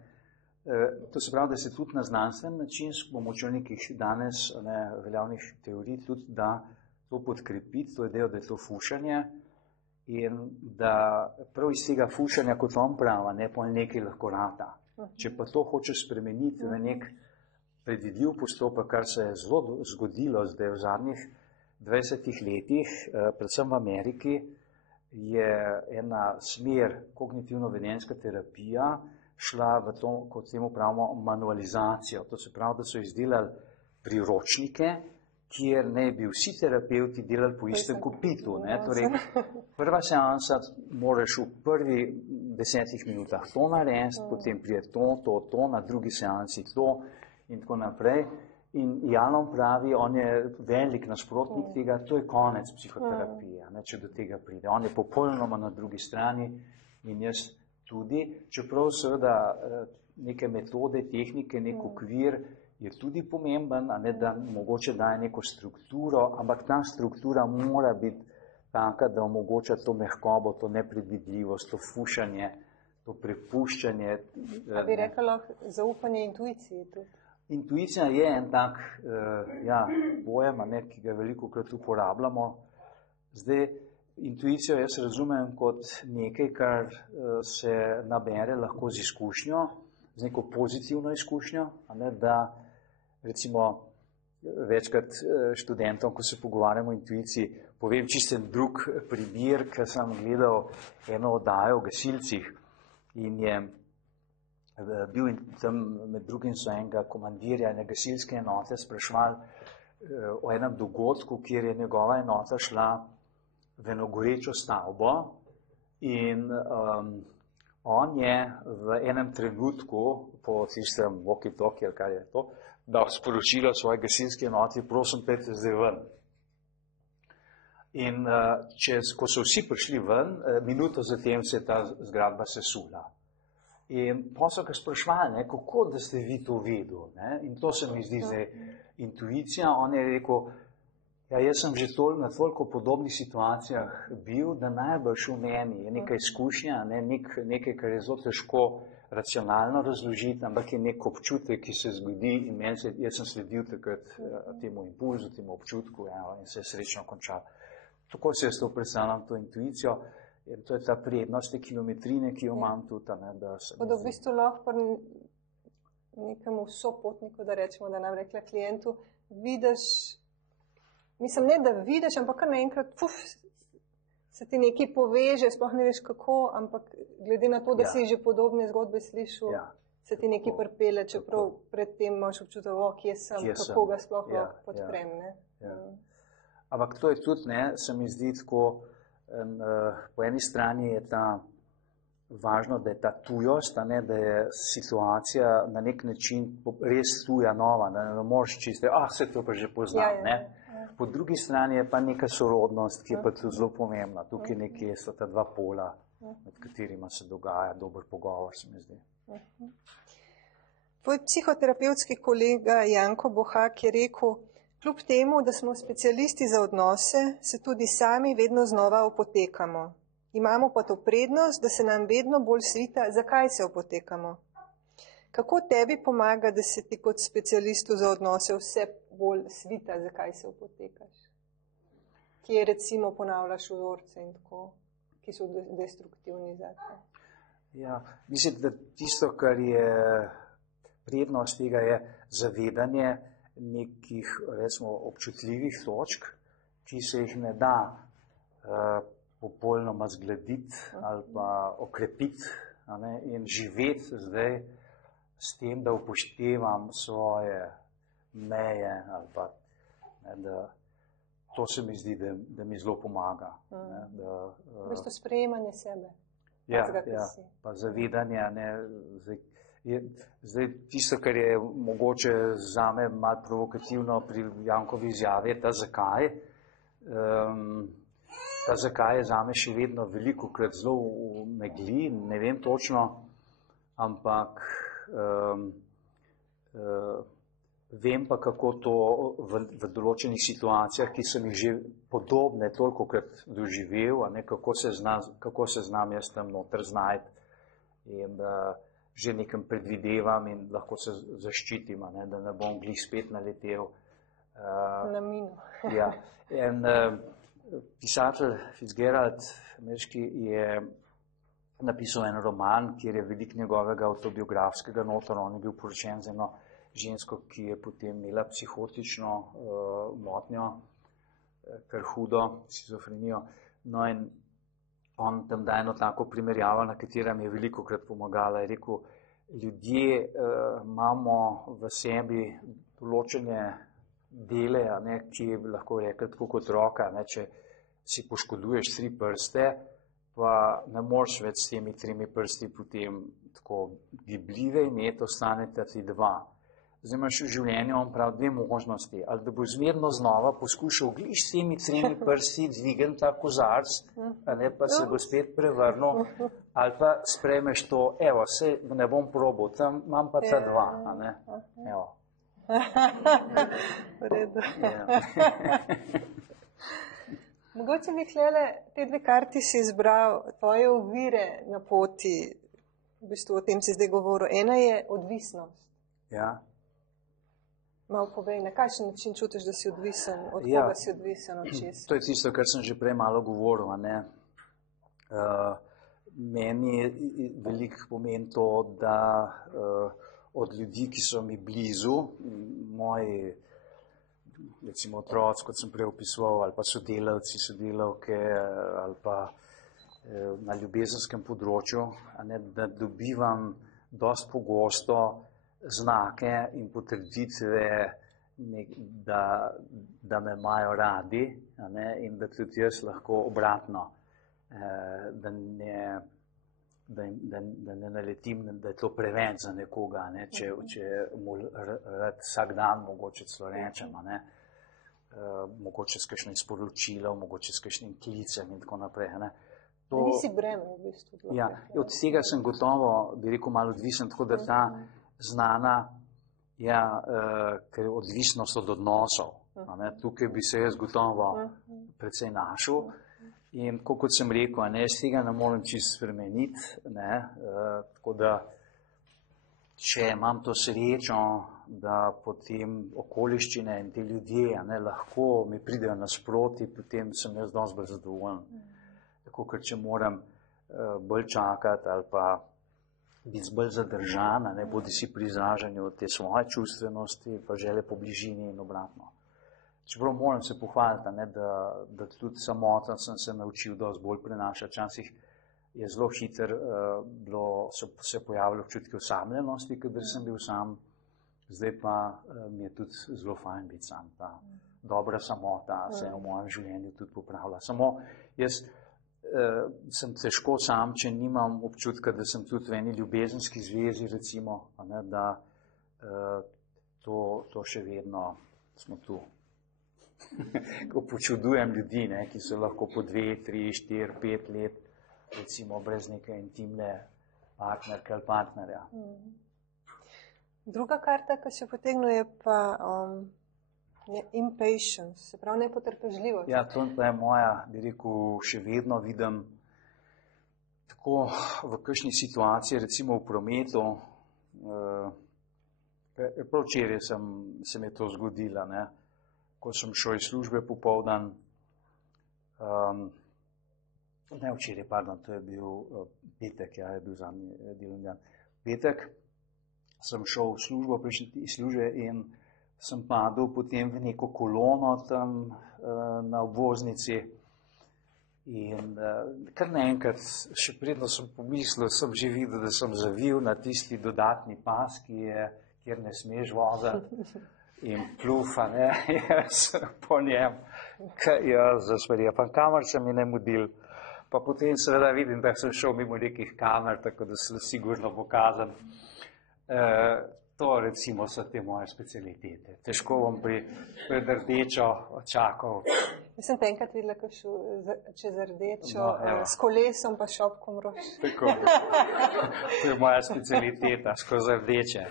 to se pravi, da se tudi na znanstven način s pomočjo nekih danes veljavnih teorij tudi da to podkrepiti, to idejo, da je to fušanje in da prav iz tega fušanja, kot on pravi, pol nekaj lahko rata. Če pa to hočeš spremeniti v nek predvidljiv postopek, kar se je zelo zgodilo zdaj v zadnjih 20 letih, predvsem v Ameriki, je ena smer kognitivno-vedenjska terapija šla v to, kot temu pravimo, manualizacijo. To se pravi, da so izdelali priročnike, kjer ne bi vsi terapeuti delali po istem kopitu. Torej, prva seansa moraš v prvi 10 minutah to narediti, potem prije to, na drugi seansi to in tako naprej. In Jalom pravi, on je velik nasprotnik tega, to je konec psihoterapije, če do tega pride. On je popolnoma na drugi strani in jaz tudi, čeprav seveda neke metode, tehnike, nek okvir je tudi pomemben, da mogoče daje neko strukturo, ampak ta struktura mora biti taka, da omogoča to mehkobo, to nepredvidljivost, to fušanje, to prepuščanje. A bi rekla zaupanje intuiciji tudi? Intuicija je en tak pojem, ki ga velikokrat uporabljamo. Zdaj, intuicijo jaz razumem kot nekaj, kar se nabere lahko z izkušnjo, z neko pozitivno izkušnjo, da recimo večkrat študentom, ko se pogovarjamo o intuiciji, povem čisten drug primer, ker sem gledal eno oddajo o gasilcih in je bil tam med drugim so enega komandirja ene gasilske enote sprašvali o enem dogodku, kjer je njegova enota šla v eno gorečo stavbo in on je v enem trenutku po tistem walkie-talkie, ali kaj je to, dal sporočilo svoje gasilske enoti, prosim, pejte zdaj ven. In ko so vsi prišli ven, minuto zatem se je ta zgradba sesula. In pa so ga sprašvali, kako da ste vi to vedeli. In to se mi zdi zdaj intuicija. On je rekel, jaz sem že na toliko podobnih situacijah bil, da najbolj v meni je neka izkušnja, nekaj, kar je zelo težko racionalno razložiti, ampak je nek občutek, ki se zgodi in jaz sem sledil takrat temu impulzu, temu občutku in se je srečno končal. Tako se jaz to predstavljam, to intuicijo. In to je ta prednost, te kilometrine, ki jo imam tudi. Da v bistvu lahko nekemu sopotniku, da rečemo, da nam rekla klientu, vidiš Mislim, ne, da vidiš, ampak kar naenkrat, se ti nekaj poveže, sploh ne veš kako, ampak glede na to, da si že podobne zgodbe slišal, se ti nekaj pripelje, čeprav predtem imaš občutek, kje sem, kako ga sploh lahko podprem. Ampak to je tudi, se mi zdi tako, po eni strani je ta važno, da je ta tujost, da je situacija na nek način res tuja, nova, da ne moreš čisto, vse to pa že poznam. Po drugi strani je pa neka sorodnost, ki je pa tudi zelo pomembna. Tukaj nekje so ta dva pola, med katerima se dogaja dober pogovor, se mi zdi. Tvoj psihoterapevtski kolega Janko Bohak je rekel, kljub temu, da smo specialisti za odnose, se tudi sami vedno znova opotekamo. Imamo pa to prednost, da se nam vedno bolj svita, zakaj se opotekamo. Kako tebi pomaga, da se ti kot specialistu za odnose vse bolj svita, zakaj se opotekaš? Kje recimo ponavljaš vzorce in tako, ki so destruktivni zate? Ja, mislim, da tisto, kar je prednost tega, je zavedanje nekih, recimo, občutljivih točk, ki se jih ne da popolnoma zgladiti ali pa okrepiti, in živeti zdaj s tem, da upoštevam svoje meje ali pa, da to se mi zdi, da mi zelo pomaga. V bistvu sprejemanje sebe. Ja, pa zavedanje. Zdaj, tisto, kar je mogoče zame malo provokativno pri Jankovi izjavi, je ta zakaj. Ta zakaj je zame še vedno velikokrat zelo v megli, ne vem točno, ampak vem pa, kako to v določenih situacijah, ki sem jih že podobne tolikokrat doživel, kako se znam jaz tam noter znajti in že nekam predvidevam in lahko se zaščitim, da ne bom glih spet naletel. Na mino. Ja, en pisatelj Fitzgerald, ameriški, je napisal en roman, kjer je veliko njegovega avtobiografskega notor. On je bil poročen z eno žensko, ki je potem imela psihotično motnjo, kar hudo, shizofrenijo. No in on tam da eno tako primerjavo, na katerem je velikokrat pomagala. Je rekel, ljudje imamo v sebi določene dele, ki bi lahko rekli tako kot roka, če si poškoduješ 3 prste, pa ne moreš več s temi 3 prsti potem tako gibljive imeti, ostaneta ti 2. Zdaj imaš v življenju, on pravi, 2 možnosti. Ali da bo zmerno znova poskušal gliš s temi 3 prsti dvigen ta kozarc, pa se bo spet prevrnil, ali pa sprejmeš to, evo, se ne bom probal, tam imam pa ta 2, evo. V redu. Mogoče bi hlele, te 2 karti si izbral, tvoje ovire na poti, v bistvu o tem si zdaj govoril. Ena je odvisnost. Ja. Malo povej, na kakšen način čutiš, da si odvisen, od koga si odvisen, od česa? To je tisto, kar sem že prej malo govoril. Meni je veliko pomen to, da od ljudi, ki so mi blizu, moji, recimo otroci, kot sem prej opisoval, ali pa sodelavci, sodelavke, ali pa na ljubezenskem področju, da dobivam dosti pogosto znake in potrditve, da me imajo radi, in da tudi jaz lahko obratno, da ne naletim, da je to preveč za nekoga, če mu rad vsak dan mogoče celo rečem, mogoče s kakšnim sporočilom, mogoče s kakšnim klicem in tako naprej. Da nisi breme v bistvu. Ja, od tega sem gotovo, bi rekel, malo odvisen, tako da ta znana, ker je odvisnost od odnosov. Tukaj bi se jaz gotovo precej našel. In kot sem rekel, jaz tega ne morem čisto spremeniti. Tako da, če imam to srečo, da potem okoliščine in te ljudje lahko mi pridejo nasproti, potem sem jaz dosti bolj zadovoljen. Tako, ker če moram bolj čakati ali pa biti bolj zadržan, bodi si pri izražanju te svoje čustvenosti, pa želje po bližini in obratno. čeprav moram se pohvaliti, da tudi samoten sem se naučil dosti bolj prenašati. Včasih je zelo hitro so se pojavili občutki osamljenosti, kadar sem bil sam. Zdaj pa mi je tudi zelo fajn biti sam. Ta dobra samota se je v mojem življenju tudi popravila. Samo jaz sem težko sam, če nimam občutka, da sem tudi v eni ljubezenski zvezi, recimo, da to še vedno smo tu. Ko počudujem ljudi, ki so lahko po 2, 3, 4, 5 let, recimo brez neke intimne partnerke ali partnerja. Druga karta, ki se potegne, je pa impatience, se pravi nepotrpežljivost. Ja, to pa je moja, bi rekel, še vedno vidim tako v kakšni situaciji, recimo v prometu. Prav včeraj se mi je to zgodilo, ko sem šel iz službe popoldan. Ne včeraj, pardon, to je bil petek, je bil zadnji delovni dan. Petek sem šel v službo, prišel iz službe in sem padel potem v neko kolono tam na obvoznici in kar naenkrat, še predno sem pomislil, sem že videl, da sem zavil na tisti dodatni pas, kjer ne smeš voziti in plufa, jaz po njem, pa kamar se mi ne mudil. Pa potem seveda vidim, da sem šel mimo nekih kamer, tako da sem sigurno pokazan. To recimo so te moje specialitete. Težko bom pred rdečo čakal. Jaz sem te enkrat videla, ko šel čez rdečo, s kolesom pa šopkom rož. Tako, to je moja specialiteta, skozi rdeče.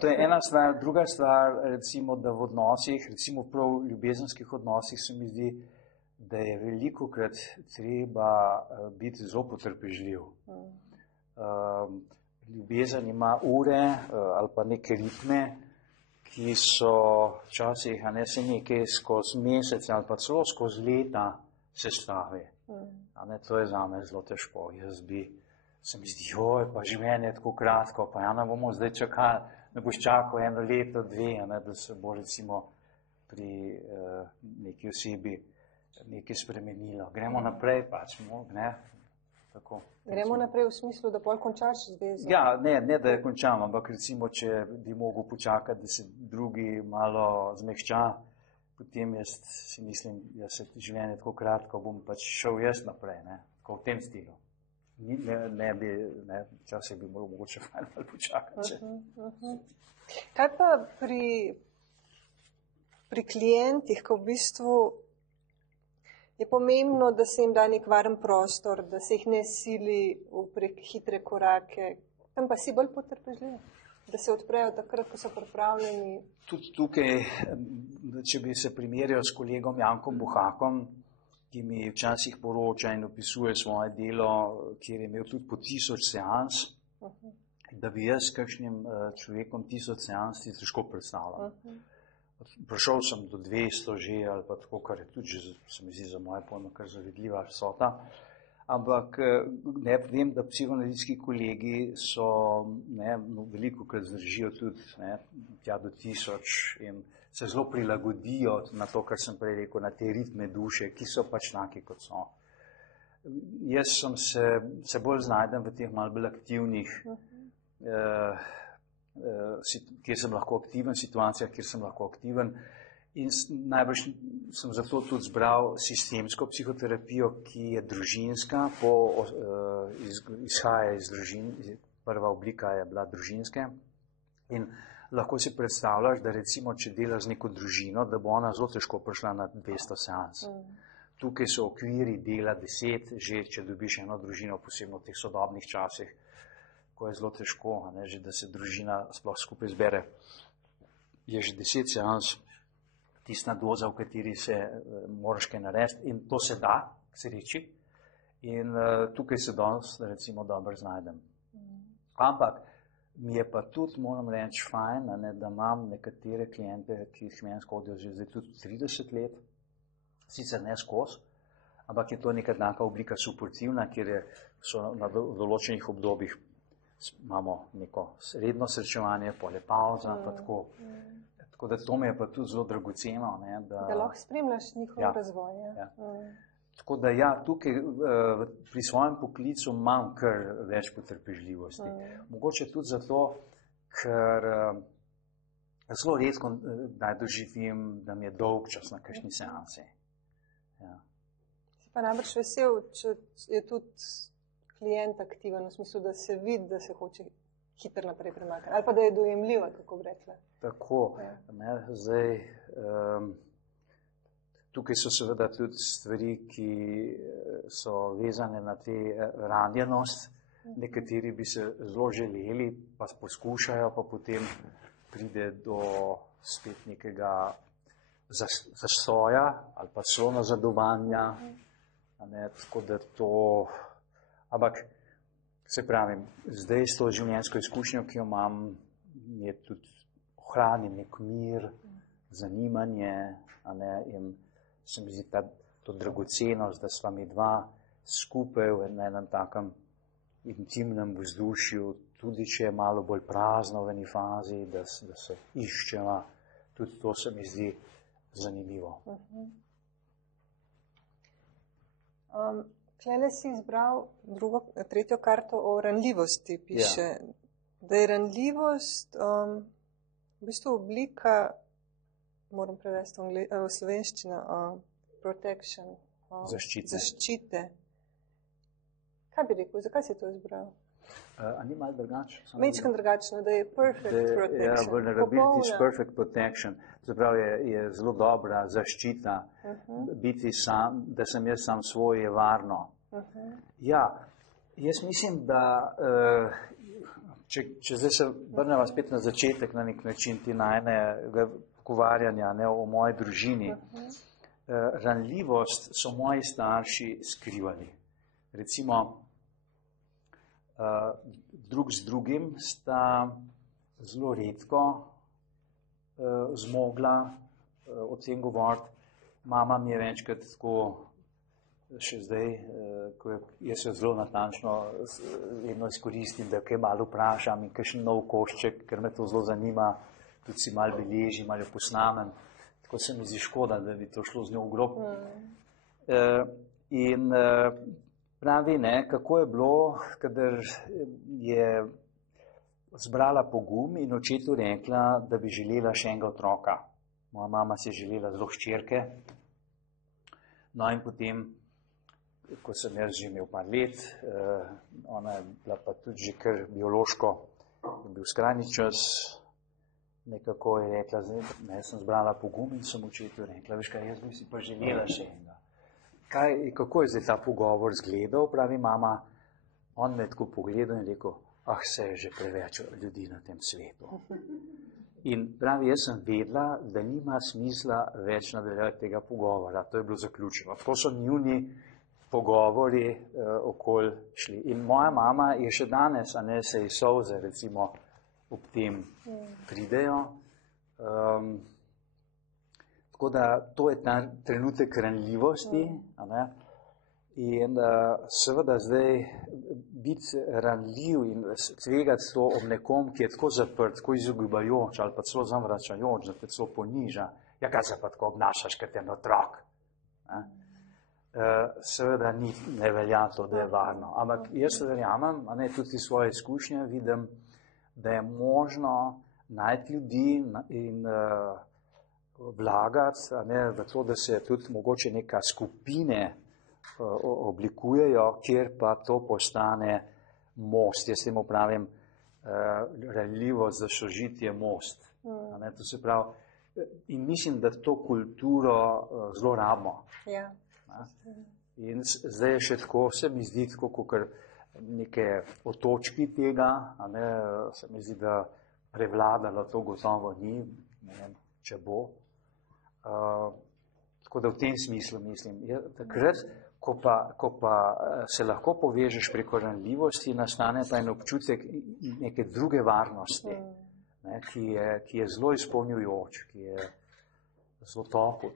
To je ena stvar. Druga stvar, recimo, da v odnosih, recimo prav v ljubezenskih odnosih se mi zdi, da je velikokrat treba biti zelo potrpežljiv. Ljubezen ima ure ali pa neke ritme, ki so včasih, se nekaj skozi mesece ali pa celo skozi leta sestavi. To je zame zelo težko. Se mi zdi, pa življenje je tako kratko, pa ne bomo zdaj čakali, da boš čakal 1 leto, 2, da se bo recimo pri neki osebi nekaj spremenilo. Gremo naprej, Tako. Gremo naprej v smislu, da pol končaš zvezo? Ja, ne da je končam, ampak recimo, če bi mogel počakati, da se drugi malo zmehča, potem jaz si mislim, da se življenje tako kratko, bom pač šel jaz naprej, tako v tem stilu. Včasih bi mogoče fajn malo počakati. Kaj pa pri klientih, ko v bistvu je pomembno, da se jim da nek varen prostor, da se jih ne sili v prek hitre korake, tam pa si bolj potrpežljiv, da se odprejo takrat, ko so pripravljeni. Tudi tukaj, če bi se primerjal s kolegom Jankom Bohakom, ki mi včasih poroča in opisuje svoje delo, kjer je imel tudi po 1000 seans, da bi jaz s kakšnim človekom 1000 seans si težko predstavljal. Prišel sem do 200 že, ali pa tako, kar je tudi že, se mi zdi za moje pojme, kar zavidljiva vsota. Ampak ne vem, da psihoanalitski kolegi so velikokrat zdržijo tudi tja do 1000 in se zelo prilagodijo na to, kar sem prej rekel, na te ritme duše, ki so pač taki, kot so. Jaz se bolj znajdem v teh malo bolj aktivnih kjer sem lahko aktiven, situacijah, kjer sem lahko aktiven. In najbrž sem zato tudi zbral sistemsko psihoterapijo, ki je družinska, izhaja iz družin, prva oblika je bila družinske. In lahko si predstavljaš, da recimo, če delaš z neko družino, da bo ona zelo težko prišla na 200 seans. Tukaj so okviri dela 10, že če dobiš eno družino, posebno v teh sodobnih časih, ko je zelo težko, že da se družina sploh skupaj zbere. Je že 10 seans, tista doza, v kateri se moraš kaj narediti in to se da, k sreči. In tukaj se recimo dobro znajdem. Ampak mi je pa tudi, moram reči, fajn, da imam nekatere kliente, ki jih meni skodijo že zdaj tudi 30 let, sicer ne skozi, ampak je to neka taka oblika suportivna, kjer so na določenih obdobjih imamo neko redno srečevanje, pol je pauza, pa tako Tako da to mi je pa tudi zelo dragoceno. Ne, da lahko spremljaš njihov razvoj. Ja. Tako da ja, tukaj pri svojem poklicu imam kar več potrpežljivosti. Mogoče tudi zato, ker zelo redko doživim, da mi je dolg čas na kakšni seansi. Ja. Si pa najbrž vesel, če je tudi klient aktiven, v smislu, da se vidi, da se hoče hitro naprej premakniti. Ali pa da je dojemljiva, kako bi rekla. Tako. Ne, zdaj, tukaj so seveda tudi stvari, ki so vezane na te ranjenost. Nekateri bi se zelo želeli, pa poskušajo, pa potem pride do spet nekega zastoja ali pa celo nazadovanja. Tako da to, ampak se pravim, zdaj s to življenjsko izkušnjo, ki jo imam, je tudi ohranjen nek mir, zanimanje, in se mi zdi to dragocenost, da sva mi dva skupaj v enem takem intimnem vzdušju, tudi če je malo bolj prazno v eni fazi, da se iščeva, tudi to se mi zdi zanimivo. Klele si izbral tretjo karto o ranljivosti, piše, da je ranljivost v bistvu oblika, moram prevesti v slovenščino, protection, zaščite. Kaj bi rekel, zakaj si to izbral? A ni malo drugače? Mečkam drugačno, da je perfect protection. Vulnerability is perfect protection. Zaprav je zelo dobra zaščita. Biti sam, da sem jaz sam svoj, je varno. Ja, jaz mislim, da če zdaj se vrnemo spet na začetek na nek način ti najnega pogovarjanja o moji družini, ranljivost so moji starši skrivali. Recimo, drug z drugim sta zelo redko zmogla o tem govoriti. Mama mi je večkrat tako, še zdaj, ko jaz se zelo natančno vedno izkoristim, da kaj malo vprašam in kakšen nov košček, ker me to zelo zanima, tudi si malo beležim, malo posnamem. Tako se mi zdi škoda, da bi to šlo z njo v grob. In pravi, kako je bilo, kadar je zbrala pogum in očetu rekla, da bi želela še enega otroka. Moja mama si je želela zelo hčerke. No in potem, ko sem jaz že imel par let, ona je bila pa tudi že kar biološko, je bil skrajni čas, nekako je rekla, jaz sem zbrala pogum in sem očetu rekla, veš kaj, jaz bi si pa želela še enega. Kako je zdaj ta pogovor izgledal, pravi mama, on me tako pogledal in rekel, se je že preveč ljudi na tem svetu. In pravi, jaz sem vedela, da nima smisla več nadaljevati tega pogovora, to je bilo zaključeno. Tako so njuni pogovori okoli šli. In moja mama je še danes, se ji solze recimo ob tem pridejo. Tako da to je ta trenutek ranljivosti. In seveda zdaj biti ranljiv in tvegati to ob nekom, ki je tako zaprt, tako izogibajoč ali pa celo zavračajoč, da te celo poniža. Ja, kaj se pa tako obnašaš, kot je otrok? Seveda ne velja to, da je varno. Ampak jaz verjamem, tudi svoje izkušnje vidim, da je možno najti ljudi in vlagati v to, da se tudi mogoče neka skupine oblikujejo, kjer pa to postane most. Jaz temu pravim ranljivost za sožitje most. To se pravi, in mislim, da to kulturo zelo rabimo. In zdaj je še tako, se mi zdi tako, kot neke otočki tega, se mi zdi, da prevladalo to gotovo ni, ne vem, če bo. Tako da v tem smislu mislim, takrat, ko pa se lahko povežeš preko ranljivosti, nastane pa en občutek neke druge varnosti, ki je zelo izpolnjujoč, ki je zelo topel.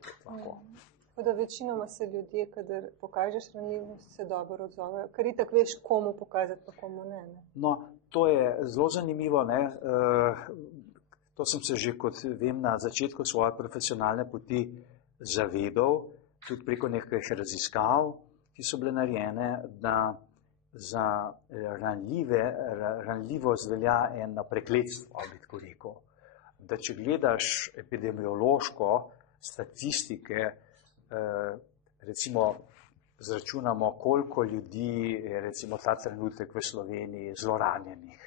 Da večinoma se ljudje, kadar pokažeš ranljivost, se dobro odzovejo, ker itak veš, komu pokazati, pa komu ne. No, to je zelo zanimivo. To sem se že, kot vem, na začetku svoje profesionalne poti zavedal, tudi preko nekih raziskav, ki so bile narejene, da za ranljivost velja eno prekletstvo, bi tako rekel. Da če gledaš epidemiološko statistike, recimo zračunamo, koliko ljudi je recimo ta trenutek v Sloveniji zelo ranjenih.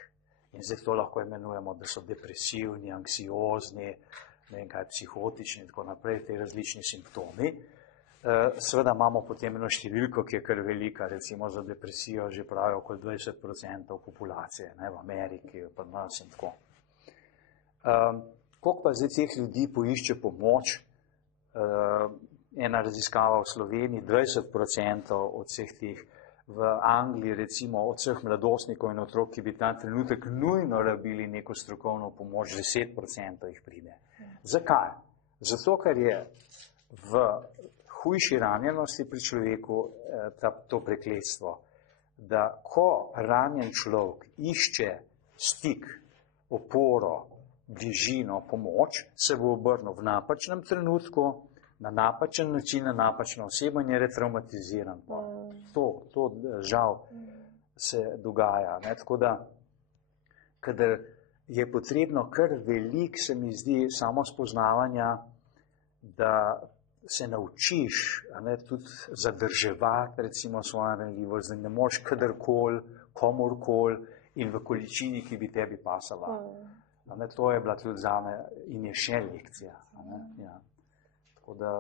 In zdaj to lahko imenujemo, da so depresivni, anksiozni, ne vem kaj, psihotični in tako naprej, te različni simptomi. Seveda imamo potem eno številko, ki je kar velika, recimo za depresijo že pravijo okoli 20% populacije, ne, v Ameriki, pa nas in tako. Koliko pa zdaj teh ljudi poišče pomoč? Ena raziskava v Sloveniji, 20% od vseh teh, v Angliji recimo od vseh mladostnikov in otrok, ki bi ta trenutek nujno rabili neko strokovno pomoč, 10% jih pride. Zakaj? Zato, ker je v hujši ranjenosti pri človeku to prekletstvo, da ko ranjen človek išče stik, oporo, bližino, pomoč, se bo obrnil v napačnem trenutku, na napačen način, na napačno osebo in je retraumatiziran. To žal se dogaja. Ne? Tako da, kadar je potrebno kar veliko, se mi zdi, samo spoznavanja, da se naučiš, ne, tudi zadrževati recimo svojo ranljivost, da ne moreš kadarkoli, komorkoli in v količini, ki bi tebi pasala. Ne, to je bila tudi zame in je še lekcija. Ne, ja. Tako da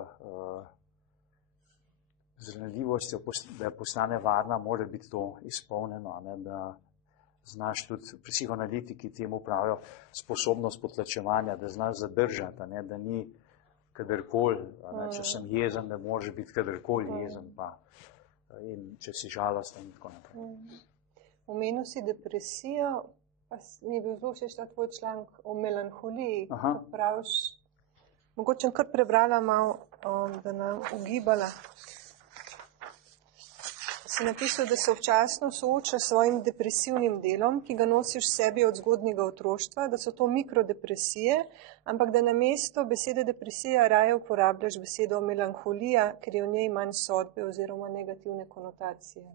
z ranljivostjo, da postane varna, mora biti to izpolnjeno, ne, da znaš tudi psihoanalitiki temu pravijo sposobnost potlačevanja, da znaš zadržati, ne, da ni kadarkoli, če sem jezen, ne može biti kadarkoli jezen, pa in če si žalosten in tako naprej. Omenil si depresijo, pa mi je bil zelo všeč ta tvoj članek o melanholiji, ko praviš, mogoče kar prebrala malo, da nam ugibala. Si napisal, da se občasno sooča s svojim depresivnim delom, ki ga nosiš v sebi od zgodnjega otroštva, da so to mikrodepresije, ampak da namesto besede depresija raje uporabljaš besedo melanholija, ker je v njej manj sodbe oziroma negativne konotacije.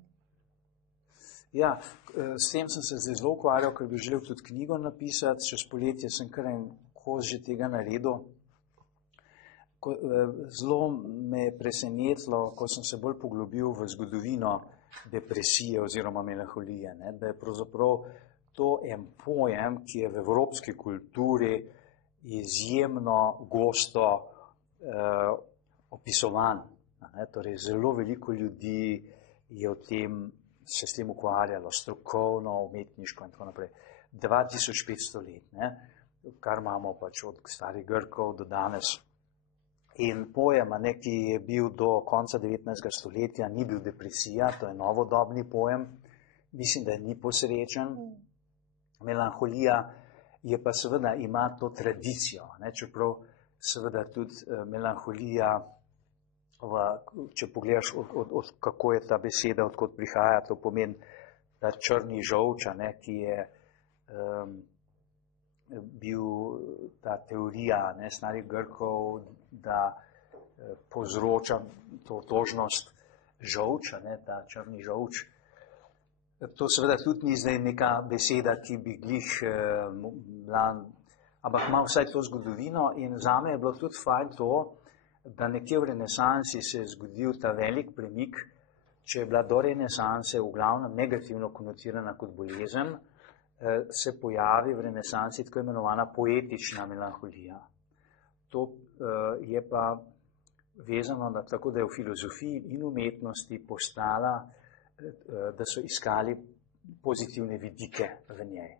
Ja, s tem sem se zdaj zelo ukvarjal, ker bi želel tudi knjigo napisati, čez poletje sem kar en kos že tega naredil. Zelo me je presenetilo, ko sem se bolj poglobil v zgodovino depresije oziroma melanholije, ne, da je pravzaprav to en pojem, ki je v evropski kulturi izjemno gosto opisovan. Ne, torej zelo veliko ljudi je se s tem ukvarjalo, strokovno, umetniško in tako naprej. 2500 let, ne, kar imamo pač od starih Grkov do danes. In pojem, ki je bil do konca 19. stoletja, ni bil depresija, to je novodobni pojem, mislim, da je ni posrečen. Melanholija je pa seveda ima to tradicijo, ne, čeprav seveda tudi melanholija, če pogledaš, kako je ta beseda, odkot prihaja, to pomeni ta črni žolč, ne, ki je bil ta teorija, ne, starih Grkov, da povzroča to tožnost žolča, ne, ta črni žolč. To seveda tudi ni zdaj neka beseda, ki bi glih bila, ampak ima vsaj to zgodovino in zame je bilo tudi fajn to, da nekje v renesansi se je zgodil ta velik premik, če je bila do renesanse v glavnem negativno konotirana kot bolezen, se pojavi v renesansi tako imenovana poetična melanholija. To je pa vezano na tako, da je v filozofiji in umetnosti postala, da so iskali pozitivne vidike v njej.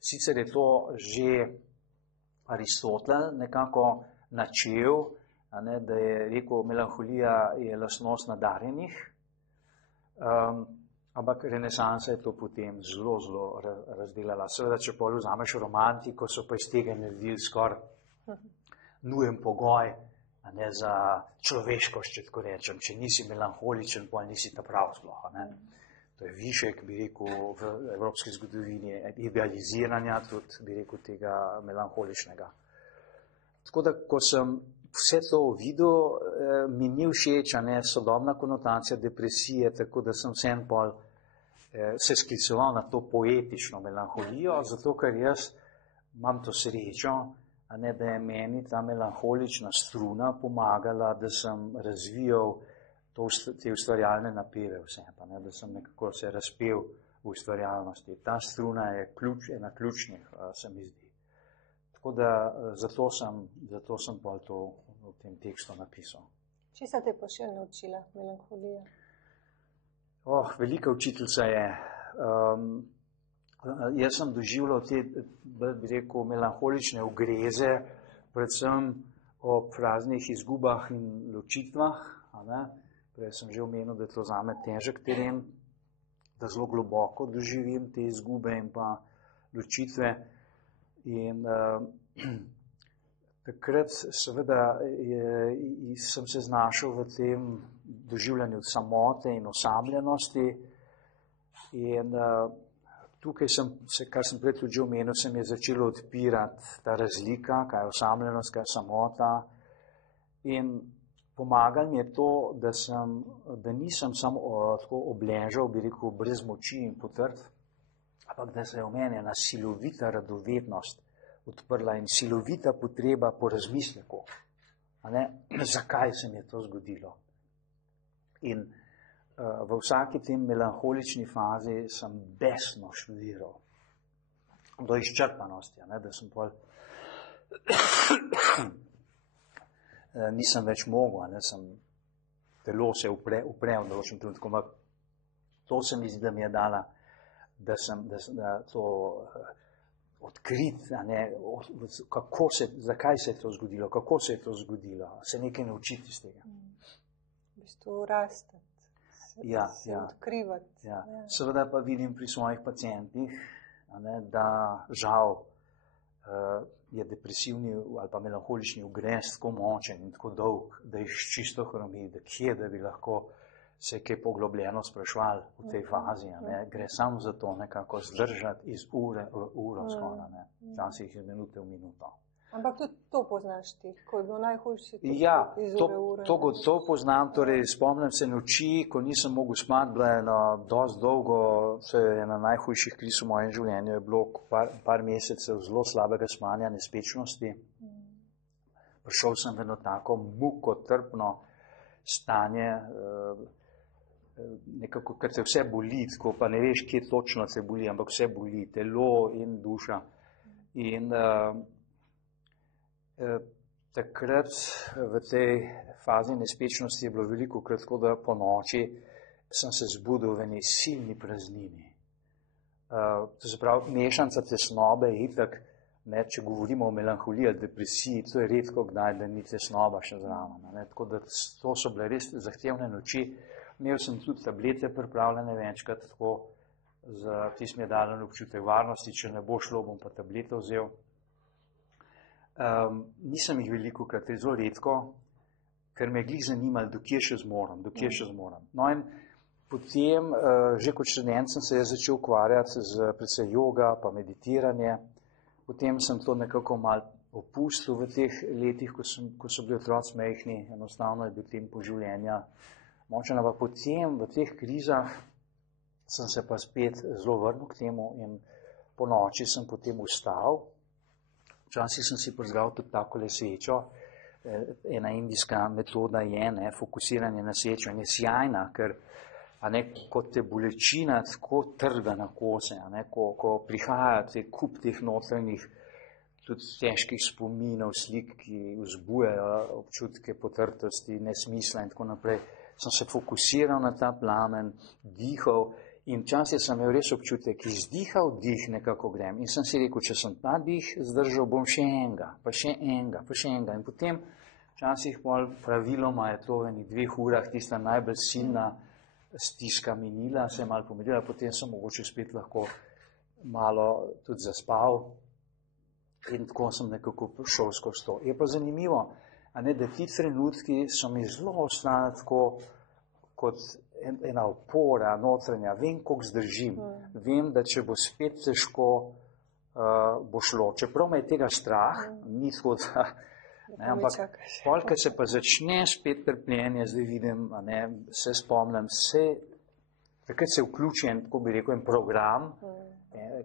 Sicer je to že Aristotel nekako načel, ne, da je rekel, melanholija je lastnost nadarjenih, ampak renesansa je to potem zelo, zelo razdelala. Seveda, če pol vzameš romantiko, so pa iz tega naredili skoraj nujen pogoj, ne, za človeškost, če tako rečem. Če nisi melanholičen, pol nisi ta prav sploh. Ne. To je višek, bi rekel, v evropski zgodovini idealiziranja, tudi, bi rekel, tega melanholičnega. Tako da, ko sem vse to videl, mi ni všeč, sodobna konotacija depresije, tako da sem vsem pol se skliceval na to poetično melanholijo, zato ker jaz imam to srečo, da je meni ta melanholična struna pomagala, da sem razvijal te ustvarjalne napeve vse, da sem nekako se razpel v ustvarjalnosti. Ta struna je ena ključnih, se mi zdi. Tako da zato sem pa to v tem tekstu napisal. Česa te pa še naučila melanholija? Velika učiteljica je. Jaz sem doživljal te, bi rekel, melanholične ugreze, predvsem ob raznih izgubah in ločitvah. Prej sem že omenil, da je to zame težek teren, da zelo globoko doživim te izgube in pa ločitve. In takrat seveda sem se znašel v tem doživljanju samote in osamljenosti. In tukaj kar sem prej tudi že omenil, se mi je začelo odpirati ta razlika, kaj je osamljenost, kaj je samota. In pomagal mi je to, da nisem samo tako obležal, bi rekel, brez moči in potrt, ampak da se je v meni ena silovita radovednost odprla in silovita potreba po razmisleku. Zakaj se mi je to zgodilo? In v vsaki tem melanholični fazi sem besno študiral. Do izčrpanosti, da sem pol nisem več mogel, telo se upre v določenem trenutku, ampak to se mi zdi, da mi je dala, da to odkrit, zakaj se je to zgodilo, kako se je to zgodilo, se nekaj naučiti iz tega. V bistvu rastati, se odkrivati. Ja. Seveda pa vidim pri svojih pacientih, da žal je depresivni ali pa melanholični ugrez tako močen in tako dolg, da jih čisto hromi, da bi lahko se kaj poglobljeno sprašvali v tej fazi. Gre samo za to nekako zdržati iz ure v uro skoraj, včasih iz minute v minuto. Ampak tudi to poznaš ti, ko je bilo najhujše iz ure v ure. To poznam, torej spomnim se noči, ko nisem mogel spati, bila je dosti dolgo, to je ena najhujših kriz v mojem življenju, je bilo par mesecev zelo slabega spanja, nespečnosti. Prišel sem v eno tako mukotrpno stanje, nekako, ker te vse boli, tako pa ne veš, kje točno te boli, ampak vse boli, telo in duša. In takrat v tej fazi nespečnosti je bilo veliko krat tako, da po noči sem se zbudil v eni silni praznini. To se pravi, mešanca tesnobe je itak, če govorimo o melanholiji ali depresiji, to je redko kdaj, da ni tesnoba še zraven. Tako da to so bile res zahtevne noči. Imel sem tudi tablete pripravljene večkrat, tako za tisti mi je dalen občutek varnosti, če ne bo šlo, bom pa tablete vzel. Nisem jih veliko krat, zelo redko, ker me je glih zanimalo, dokje še zmorem. No in potem, že kot študent sem se začel ukvarjati z predvsem yoga, pa meditiranje. Potem sem to nekako malo opustil v teh letih, ko so bili otroci majhni, enostavno je bil tempo življenja močen, ampak potem v teh krizah sem se pa spet zelo vrnil k temu in po noči sem potem vstal. Včasih sem si prizgal tudi tako sečo. Ena indijska metoda je fokusiranje na sečo in je sjajna, ker ko te bolečina tako trga na kose, ko prihaja te kup teh notranjih tudi težkih spominov, slik, ki vzbujajo občutke potrtosti, nesmisla in tako naprej, sem se fokusiral na ta plamen, dihal in včasih sem imel res občutek, izdihal, dih nekako grem. In sem si rekel, če sem ta dih zdržal, bom še enega, pa še enega, pa še enega. In potem včasih praviloma je to v enih 2 urah tista najbolj silna stiska minila, se je malo pomirila, potem sem mogoče spet lahko malo tudi zaspal in tako sem nekako šel skozi to. Je pa zanimivo, da ti trenutki so mi zelo ostali tako kot ena opora notranja, vem, koliko zdržim, vem, da če bo spet težko, bo šlo. Čeprav me je tega strah, ni tako, da, ne, ampak ko se pa začne spet trpljenje, zdaj vidim, se spomnim, takrat se vključi en, tako bi rekel, en program,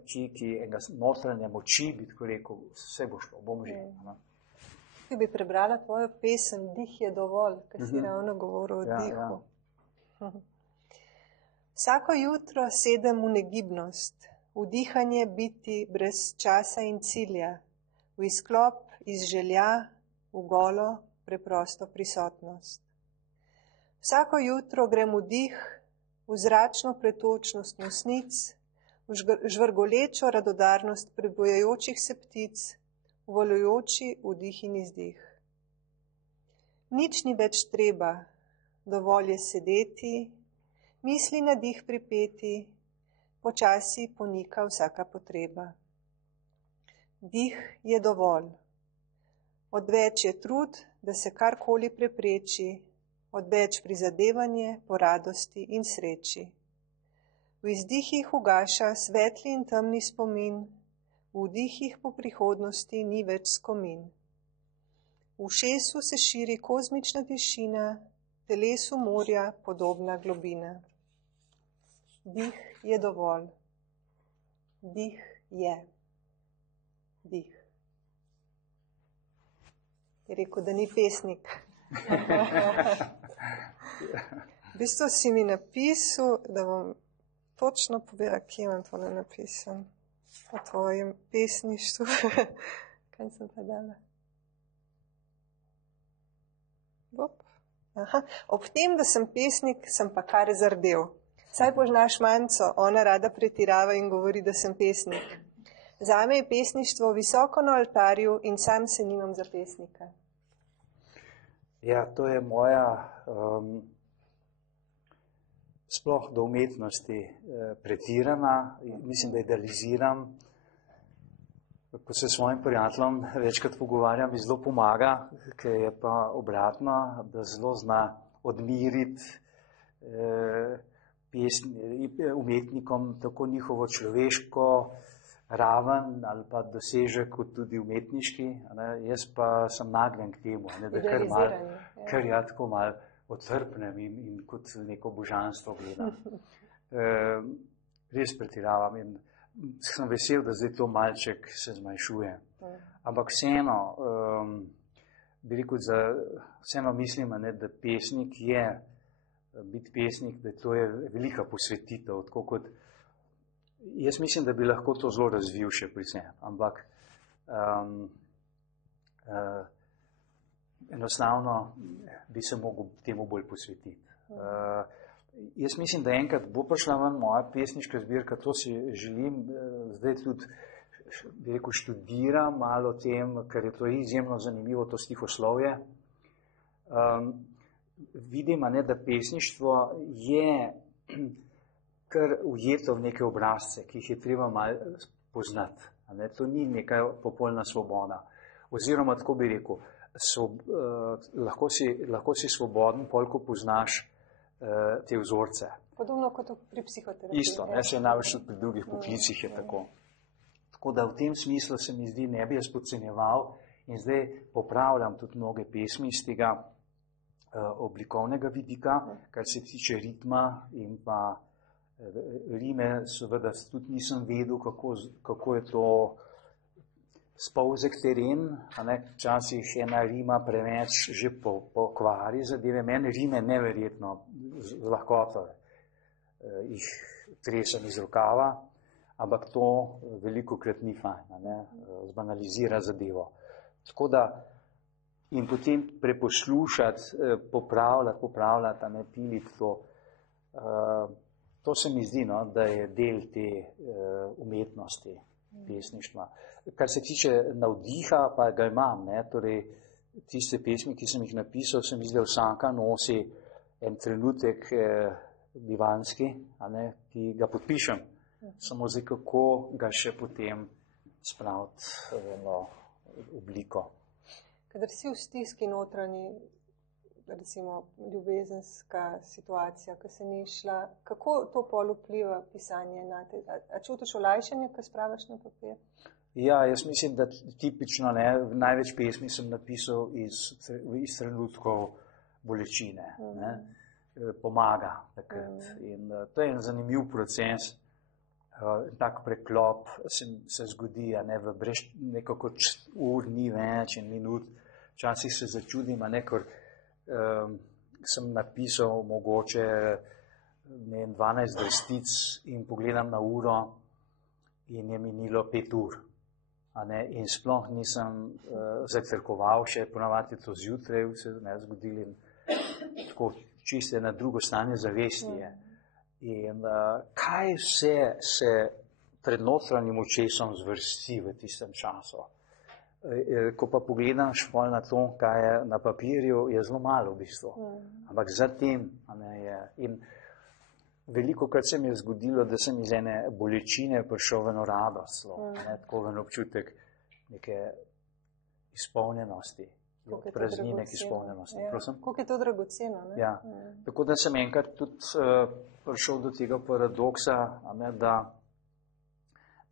ki enega notranje moči, bi tako rekel, vse bo šlo, bom že. Ki bi prebrala tvojo pesem, Dih je dovolj, ker si ravno govoril o dihu. Vsako jutro sedem v negibnost, v dihanje biti brez časa in cilja, v izklop iz želja, v golo, preprosto prisotnost. Vsako jutro grem v dih, v zračno pretočnost nosnic, v žvrgolečo radodarnost prebujajočih se ptic, volujoči vdih in izdih. Nič ni več treba, dovolj je sedeti, misli na dih pripeti, počasi ponika vsaka potreba. Dih je dovolj. Odveč je trud, da se karkoli prepreči, odveč prizadevanje po radosti in sreči. V izdihih ugaša svetli in temni spomin, v vdihih po prihodnosti ni več skomin. V ušesu se širi kozmična tišina, telesu morja podobna globina. Dih je dovolj. Dih je. Dih. Je rekel, da ni pesnik. V bistvu si mi napisal, da bom točno povedala, kje imam tole napisan. O tvojem pesništvu. Kaj sem pa dala? Ob tem, da sem pesnik, sem pa kar zardel. Saj poznaš Manco, ona rada pretirava in govori, da sem pesnik. Zame je pesništvo visoko na oltarju in sam se nimam za pesnika. Ja, to je moja sploh do umetnosti pretirana, mislim, da idealiziram. Ko se s svojim prijateljem večkrat pogovarjam, mi zelo pomaga, ker je pa obratno, da zelo zna odmiriti umetnikom tako njihovo človeško raven ali pa dosežek kot tudi umetniški. Jaz pa sem nagnjen k temu, da kar ja tako malo otrpnem in kot neko božanstvo gledam. Res pretiravam in sem vesel, da zdaj to malček se zmanjšuje. Ampak vseeno, bi rekel, vseeno mislim, da pesnik je, biti pesnik, da to je velika posvetitev, tako kot, jaz mislim, da bi lahko to zelo razvil še pri sebi, ampak enostavno bi se mogel temu bolj posvetiti. Jaz mislim, da enkrat bo prišla ven moja pesniška zbirka, to si želim, zdaj tudi, bi rekel, študiram malo o tem, ker je to izjemno zanimivo, to stihoslovje. Vidim, da pesništvo je kar ujeto v neke obrazce, ki jih je treba malo poznati. To ni neka popolna svoboda. Oziroma, tako bi rekel, lahko si svoboden, koliko poznaš te vzorce. Podobno kot pri psihoterapiji. Isto, se je največ pri drugih poklicih je tako. Tako da v tem smislu se mi zdi, ne bi jaz podcenjeval in zdaj popravljam tudi mnoge pesmi iz tega oblikovnega vidika, kar se tiče ritma in pa rime, seveda tudi nisem vedel, kako je to spolzek teren, včasih ena rima preveč že pokvari zadeve. Mene rime neverjetno z lahkoto jih tresem iz rokava, ampak to velikokrat ni fajn, zbanalizira zadevo. Tako da in potem preposlušati, popravljati, piliti to, to se mi zdi, da je del te umetnosti pesništva. Kar se tiče navdiha, pa ga imam, torej tiste pesmi, ki sem jih napisal, se mi zdi, da vsaka nosi en trenutek bivanski, ki ga podpišem. Samo zdaj, kako ga še potem spraviti v eno obliko. Kadar si v stiski notranji, recimo ljubezenska situacija, ki se ni šla, kako to pol vpliva pisanje na te? A čutiš olajšanje, ko spravaš na papir? Ja, jaz mislim, da tipično največ pesmi sem napisal iz trenutkov bolečine. Pomaga takrat. In to je en zanimiv proces. Tak preklop se zgodi, v nekako ur ni več in minut. Včasih se začudim, ker sem napisal mogoče 12 vrstic in pogledam na uro in je minilo 5 ur. In sploh nisem zajtrkoval še, ponavadi to zjutraj se zgodili tako čiste na drugo stanje zavesti je. In kaj vse se pred notranjim očesom zvrsti v tistem času. Ko pa pogledaš pol na to, kaj je na papirju, je zelo malo v bistvu. Ampak zatem je. In velikokrat se mi je zgodilo, da sem iz ene bolečine prišel v eno radost, tako v en občutek neke izpolnjenosti, praznine izpolnjenosti. Koliko je to dragoceno? Ja. Tako da sem enkrat tudi prišel do tega paradoksa, da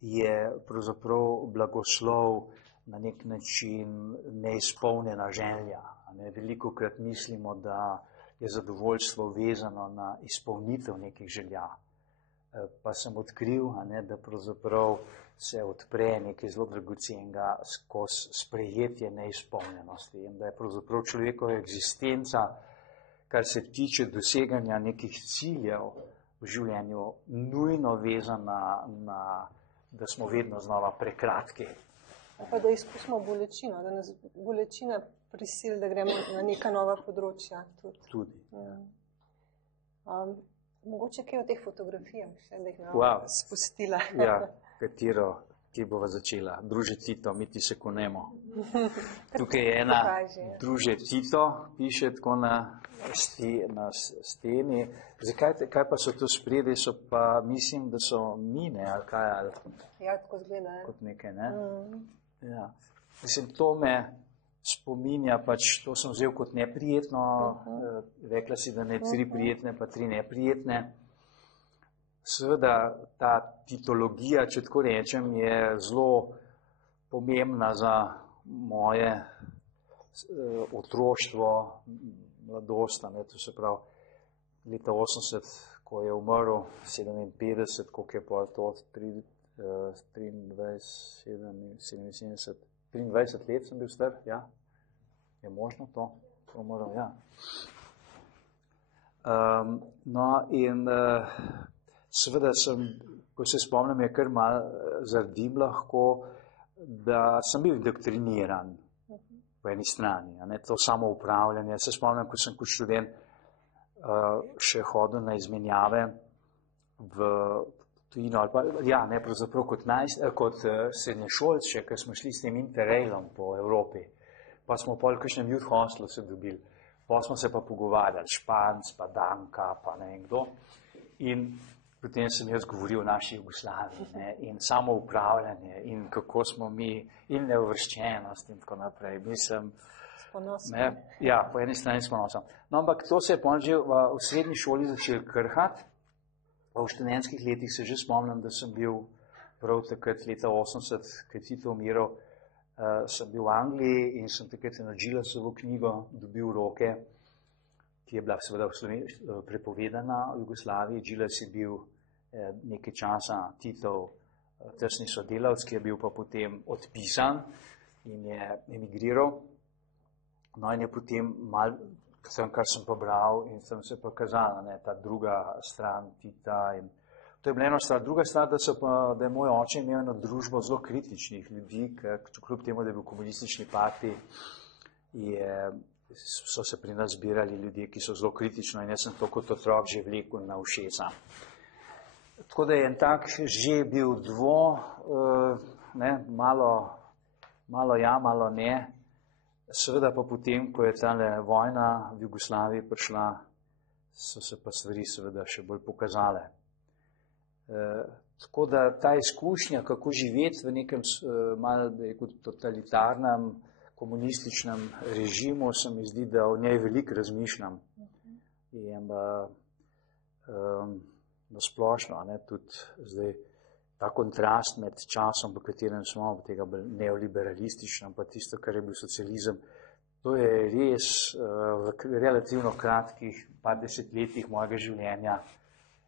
je pravzaprav blagoslov na nek način neizpolnjena želja. Velikokrat mislimo, da je zadovoljstvo vezano na izpolnitev nekih želja. Pa sem odkril, da pravzaprav se odpre nekaj zelo dragocenega skozi sprejetje neizpolnjenosti in da je pravzaprav človekova eksistenca, kar se tiče doseganja nekih ciljev v življenju, nujno vezana na, da smo vedno znova prekratki. Pa da izkusimo bolečino, da nas bolečina prisili, da gremo na neka nova področja. Tudi. Mogoče kaj o teh fotografijah, še da jih spustila. Ja, katero, ki bova začela. Druže Tito, mi ti se konemo. Tukaj je ena Druže Tito, piše tako na steni. Kaj pa so to spredi, so pa, mislim, da so mine, ali kaj? Ali, ja, tako zgleda. Kot nekaj, ne? Ja. Mislim, to me spominja, pač to sem vzel kot neprijetno, rekla si, da ne 3 prijetne, pa 3 neprijetne. Seveda ta titologija, če tako rečem, je zelo pomembna za moje otroštvo, mladost, to se pravi leta 80, ko je umrl, 57, koliko je pa to, 23 let sem bil star, ja. Je možno to? Umrl, ja. No in seveda sem, ko se spomnim, je kar malo zardim lahko, da sem bil indoktriniran po eni strani, to samo upravljanje. Se spomnim, ko sem kot študent še hodil na izmenjave v tujino, ali pa, ja, ne, pravzaprav kot srednješolc še, ker smo šli s tem interrailom po Evropi, pa smo pol v kakšnem youth hostelu se dobili, pa smo se pa pogovarjali, Španc, pa Danka, pa ne vem kdo, in potem sem jaz govoril o naši Jugoslaviji, in samo upravljanje, in kako smo mi, in neuvrščenost, in tako naprej, mislim, ja, po eni strani s ponosom. No, ampak to se je potem že v srednji šoli začel krhati. V študentskih letih se že spomnim, da sem bil prav takrat leta 80, ko je Tito umiral, sem bil v Angliji in sem takrat eno Gilasovo knjigo dobil v roke, ki je bila seveda prepovedana v Jugoslaviji. Gilas je bil nekaj časa Titov tesni sodelavec, ki je bil pa potem odpisan in je emigriral. No in je potem malo, kar sem pobral in sem se pokazala, ta druga stran Tita. In to je bila ena stvar. Druga stvar, da je moj oče imel eno družbo zelo kritičnih ljudi, ker kljub temu, da je bil komunistični partij, so se pri nas zbirali ljudje, ki so zelo kritično in jaz sem to kot otrok že vlekel na ušesa. Tako da je en tak že bil malo ja, malo ne. Seveda pa potem, ko je tale vojna v Jugoslaviji prišla, so se pa stvari seveda še bolj pokazale. Tako da ta izkušnja, kako živeti v nekem malo totalitarnem komunističnem režimu, se mi zdi, da o njej veliko razmišljam. In nasplošno, tudi zdaj ta kontrast med časom, v katerem smo, tega neoliberalističnem, pa tisto, kar je bil socializem, to je res v relativno kratkih par desetletjih mojega življenja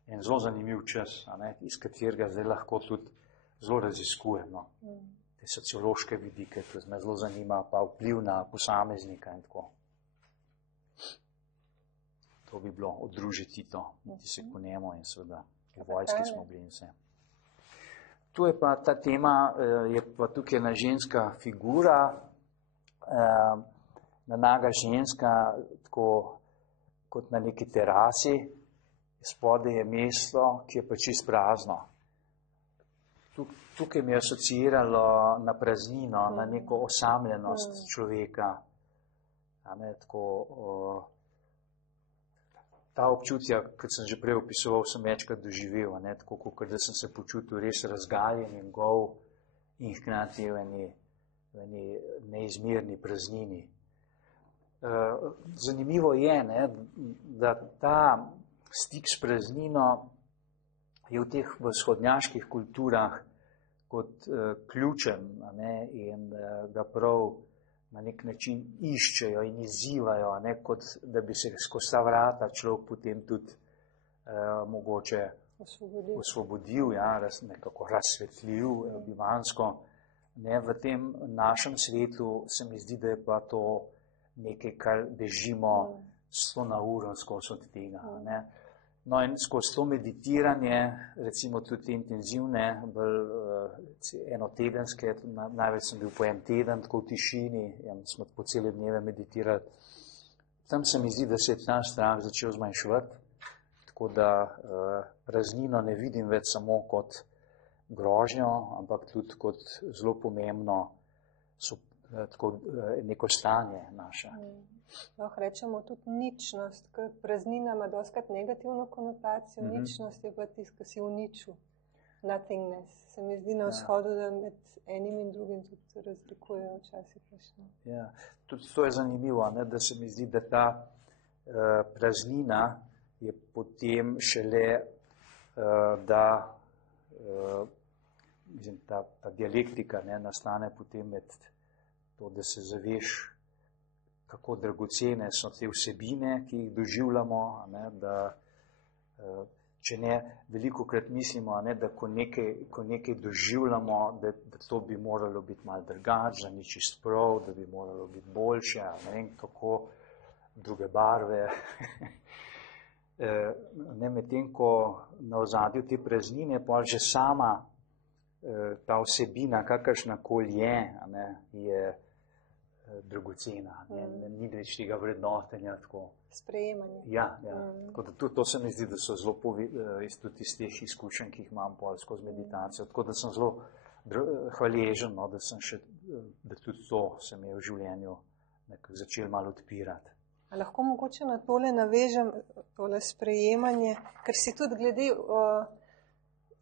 en zelo zanimiv čas, iz katerega zdaj lahko tudi zelo raziskujem. Te sociološke vidike, ki me zelo zanima, pa vpliv na posameznika in tako. To bi bilo odružiti to, ti se konemo in seveda v vojski smo bili in vse. Tu je pa ta tema, je pa tukaj ena ženska figura, naga ženska, tako kot na neki terasi, spodaj je mesto, ki je pa čisto prazno. Tukaj mi je asociiralo na praznino, na neko osamljenost človeka. Ta občutja, kot sem že prej opisoval, sem večkrat doživel, tako kot da sem se počutil res razgaljen in gol in hkrati v eni neizmerni praznini. Zanimivo je, da ta stik s praznino je v teh vzhodnjaških kulturah kot ključen in ga prav na nek način iščejo in izzivajo, kot da bi se skozi ta vrata človek potem tudi mogoče osvobodil, nekako razsvetljiv, bivansko. V tem našem svetu se mi zdi, da je pa to nekaj, kar bežimo 100 na uro skozi od tega. No in skozi to meditiranje, recimo tudi intenzivne, enotedenske, največ sem bil po en teden, tako v tišini, in smo po cele dneve meditirali. Tam se mi zdi, da se je ta strah začel zmanjševati, tako da praznino ne vidim več samo kot grožnjo, ampak tudi kot zelo pomembno neko stanje naše. Lahko rečemo tudi ničnost, ker praznina ima dostakrat negativno konotacijo. Ničnost je pa tisto, ki si uničil. Nothingness. Se mi zdi na vzhodu, da med enim in drugim tudi razlikujejo včasih. Ja, tudi to je zanimivo, da se mi zdi, da ta praznina je potem šele, da ta dialektika nastane potem med to, da se zaveš, kako dragocene so te vsebine, ki jih doživljamo, da če ne, velikokrat mislimo, da ko nekaj doživljamo, da to bi moralo biti malo drugače, da ni čist prav, da bi moralo biti boljše, ne vem kako, druge barve. Medtem ko na ozadju te praznine, pa že sama ta vsebina, kakršnakoli je dragocena, ni več tega vrednotenja. Sprejemanje. Ja. Tako da to se mi zdi, da so zelo tudi iz teh izkušenj, ki jih imam skozi meditacijo. Tako da sem zelo hvaležen, da tudi to se mi je v življenju nekako začelo malo odpirati. A lahko mogoče na tole navežem, tole sprejemanje, ker si tudi glede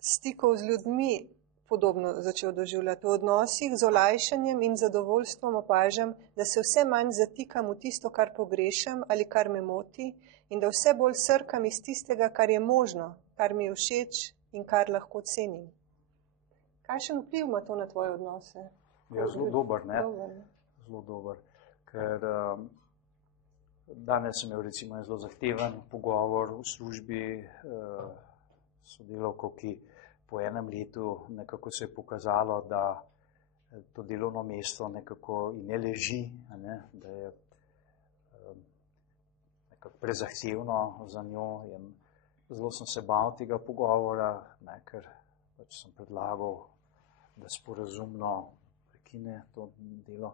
stikov z ljudmi podobno začel doživljati. V odnosih z olajšanjem in zadovoljstvom opažam, da se vse manj zatikam v tisto, kar pogrešam ali kar me moti, in da vse bolj srkam iz tistega, kar je možno, kar mi je všeč in kar lahko cenim. Kakšen vpliv ima to na tvoje odnose? Ja, zelo dober, Zelo dober. Ker danes sem imel recimo zelo zahteven pogovor v službi sodelavko, ki po enem letu nekako se je pokazalo, da to delovno mesto nekako ne leži, da je nekako prezahtevno za njo. In zelo sem se bal tega pogovora, ker sem predlagal, da sporazumno prekine to delo.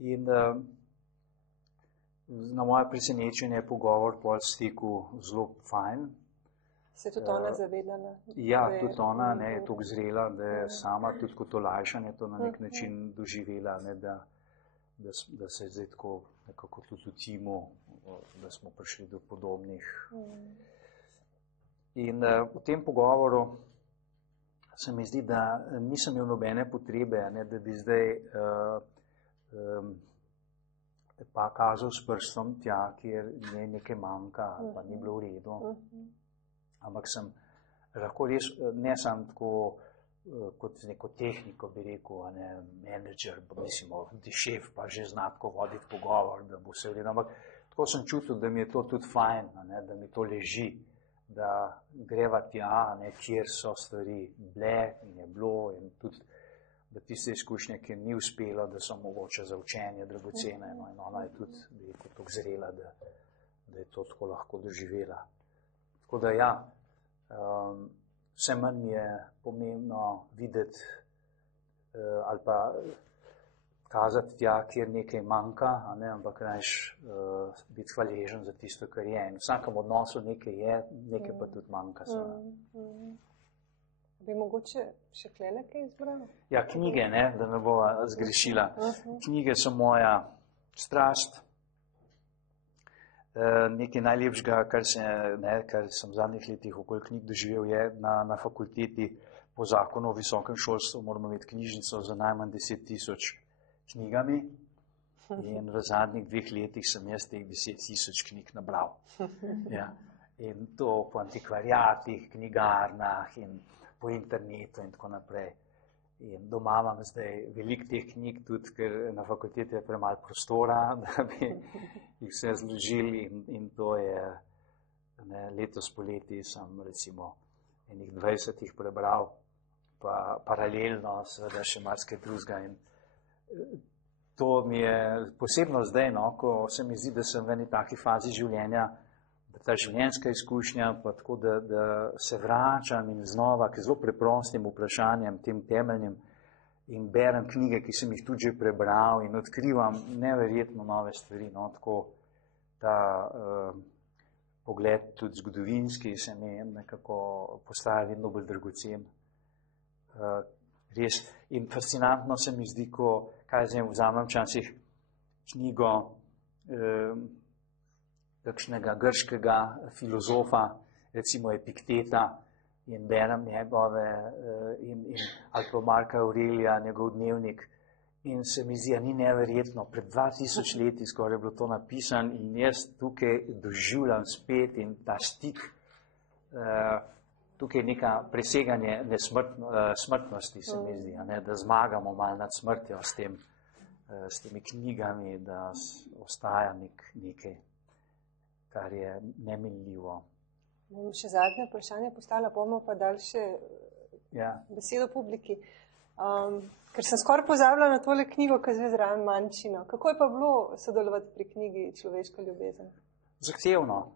In na moje presenečenje je pogovor pol stekel zelo fajn. Se je tudi ona zavedala? Ja, tudi ona je toliko zrela, da je sama tudi kot olajšanje to na nek način doživela, da se je zdaj tako nekako tudi v timu, da smo prišli do podobnih. In v tem pogovoru se mi zdi, da nisem imel nobene potrebe, da bi zdaj pa kazal s prstom tja, kjer ne nekaj manjka, pa ni bilo v redu. Ampak sem lahko res, ne sam tako, kot neko tehniko bi rekel, menedžer, mislim, šef pa že zna tako voditi pogovor, da bo vse v redu. Ampak tako sem čutil, da mi je to tudi fajn, da mi to leži, da greva tja, kjer so stvari bile in je bilo in tudi da tiste izkušnje, ki ni uspelo, da so mogoče za učenje dragocene, in ona je tudi, bi rekel, tako zrela, da je to tako lahko doživela. Tako da ja, vse manj mi je pomembno videti ali pa kazati tja, kjer nekaj manjka, ampak rajš biti hvaležen za tisto, kar je. In v vsakem odnosu nekaj je, nekaj pa tudi manjka. Bi mogoče še klene kaj izbral? Ja, knjige, da ne bo zgrešila. Knjige so moja strast. Nekaj najlepšega, kar sem v zadnjih letih okoli knjig doživel, je na fakulteti po zakonu o visokem šolstvu moramo imeti knjižnico za najmanj 10.000 knjigami. In v zadnjih 2 letih sem jaz teh 10.000 knjig nabral. Ja. In to po antikvariatih, knjigarnah in po internetu in tako naprej. In doma imam zdaj veliko teh knjig, tudi ker na fakulteti je premalo prostora, da bi jih vse zložili in to je, letos poleti sem recimo enih 20 jih prebral, pa paralelno seveda še marsikaj drugega. In to mi je posebno zdaj, ko se mi zdi, da sem v eni taki fazi življenja, ta življenjska izkušnja, pa tako, da se vračam in znova k zelo preprostim vprašanjem, tem temeljnim, in berem knjige, ki sem jih tudi že prebral in odkrivam neverjetno nove stvari. Tako ta pogled tudi zgodovinski se mi nekako postaja vedno bolj dragocen. Res. In fascinantno se mi zdi, kaj zdaj vzamem včasih knjigo kakšnega grškega filozofa, recimo Epikteta, in berem njegove, ali pa Marka Aurelija, njegov dnevnik, in se mi zdi, ni neverjetno, pred 2000 leti skoraj je bilo to napisano in jaz tukaj doživljam spet in ta stik, tukaj je neka preseganje smrtnosti, se mi zdi, da zmagamo malo nad smrtjo s temi knjigami, da ostaja nekaj, kar je neminljivo. Bom še zadnje vprašanje postala, bomo pa dali še besedo publiki. Ker sem skoraj pozabila na tole knjigo, ki je zraven Mančino. Kako je pa bilo sodelovati pri knjigi Človeška ljubezen? Zahtevno.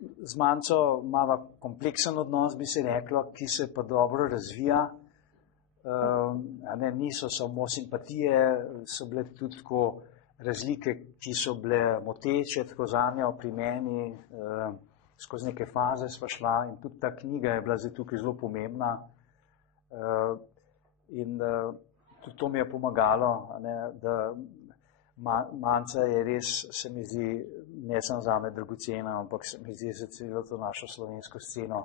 Z Mančo imava kompleksen odnos, bi se reklo, ki se pa dobro razvija. Niso samo simpatije, so bile tudi tako razlike, ki so bile moteče, tako zanjo pri meni, skozi neke faze sva šla in tudi ta knjiga je bila zdaj tukaj zelo pomembna. In tudi to mi je pomagalo, da Manca je res, se mi zdi, ne samo zame dragocena, ampak se mi zdi za celo to našo slovensko sceno.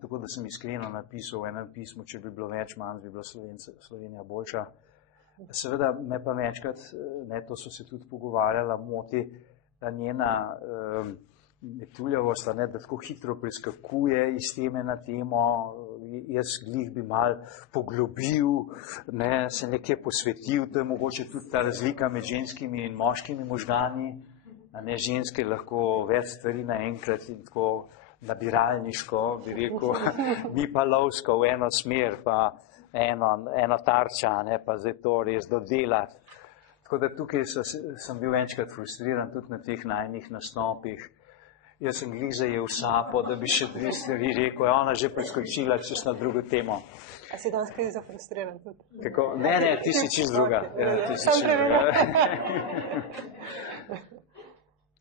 Tako da sem iskreno napisal v enem pismu, če bi bilo več Manc, bi bila Slovenija boljša. Seveda me pa večkrat, to so se tudi pogovarjala, moti ta njena metuljavost, da tako hitro preskakuje iz teme na temo. Jaz glih bi mal poglobil, se nekaj posvetil, to je mogoče tudi ta razlika med ženskimi in moškimi možgani. Ženske lahko več stvari naenkrat in tako nabiralniško, bi rekel, mi pa lovsko v eno smer, pa eno tarča, pa zdaj to res dodelati. Tako da tukaj sem bil večkrat frustriran tudi na teh najnih nastopih. Jaz sem glih zajel sapo, da bi še 2 stvari rekel, je ona že preskočila čez na drugo temo. A si danes kaj zafrustriran tudi? Kako? Ne, ti si čist druga.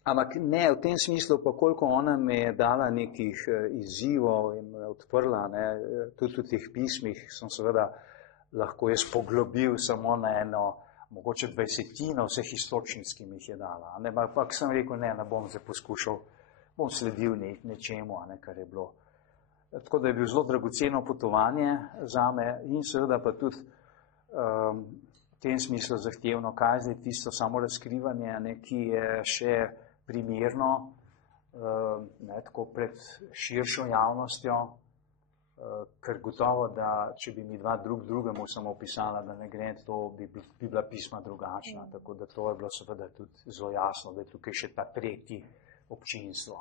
Ampak ne, v tem smislu pa koliko ona me je dala nekih izzivov in odprla, tudi v teh pismih sem seveda lahko jaz poglobil samo na eno, mogoče 20 vseh istočnic, ki mi jih je dala. Ampak sem rekel, ne bom zdaj poskušal, bom sledil nečemu, kar je bilo. Tako da je bil zelo dragoceno potovanje zame in seveda pa tudi v tem smislu zahtevno, kaj je tisto samo razkrivanje, ki je še primerno, tako pred širšo javnostjo, ker gotovo, da če bi mi dva drugemu samo opisala, da ne gre, to bi bila pisma drugačna, tako da to je bilo seveda tudi zelo jasno, da je tukaj še ta tretji občinstvo.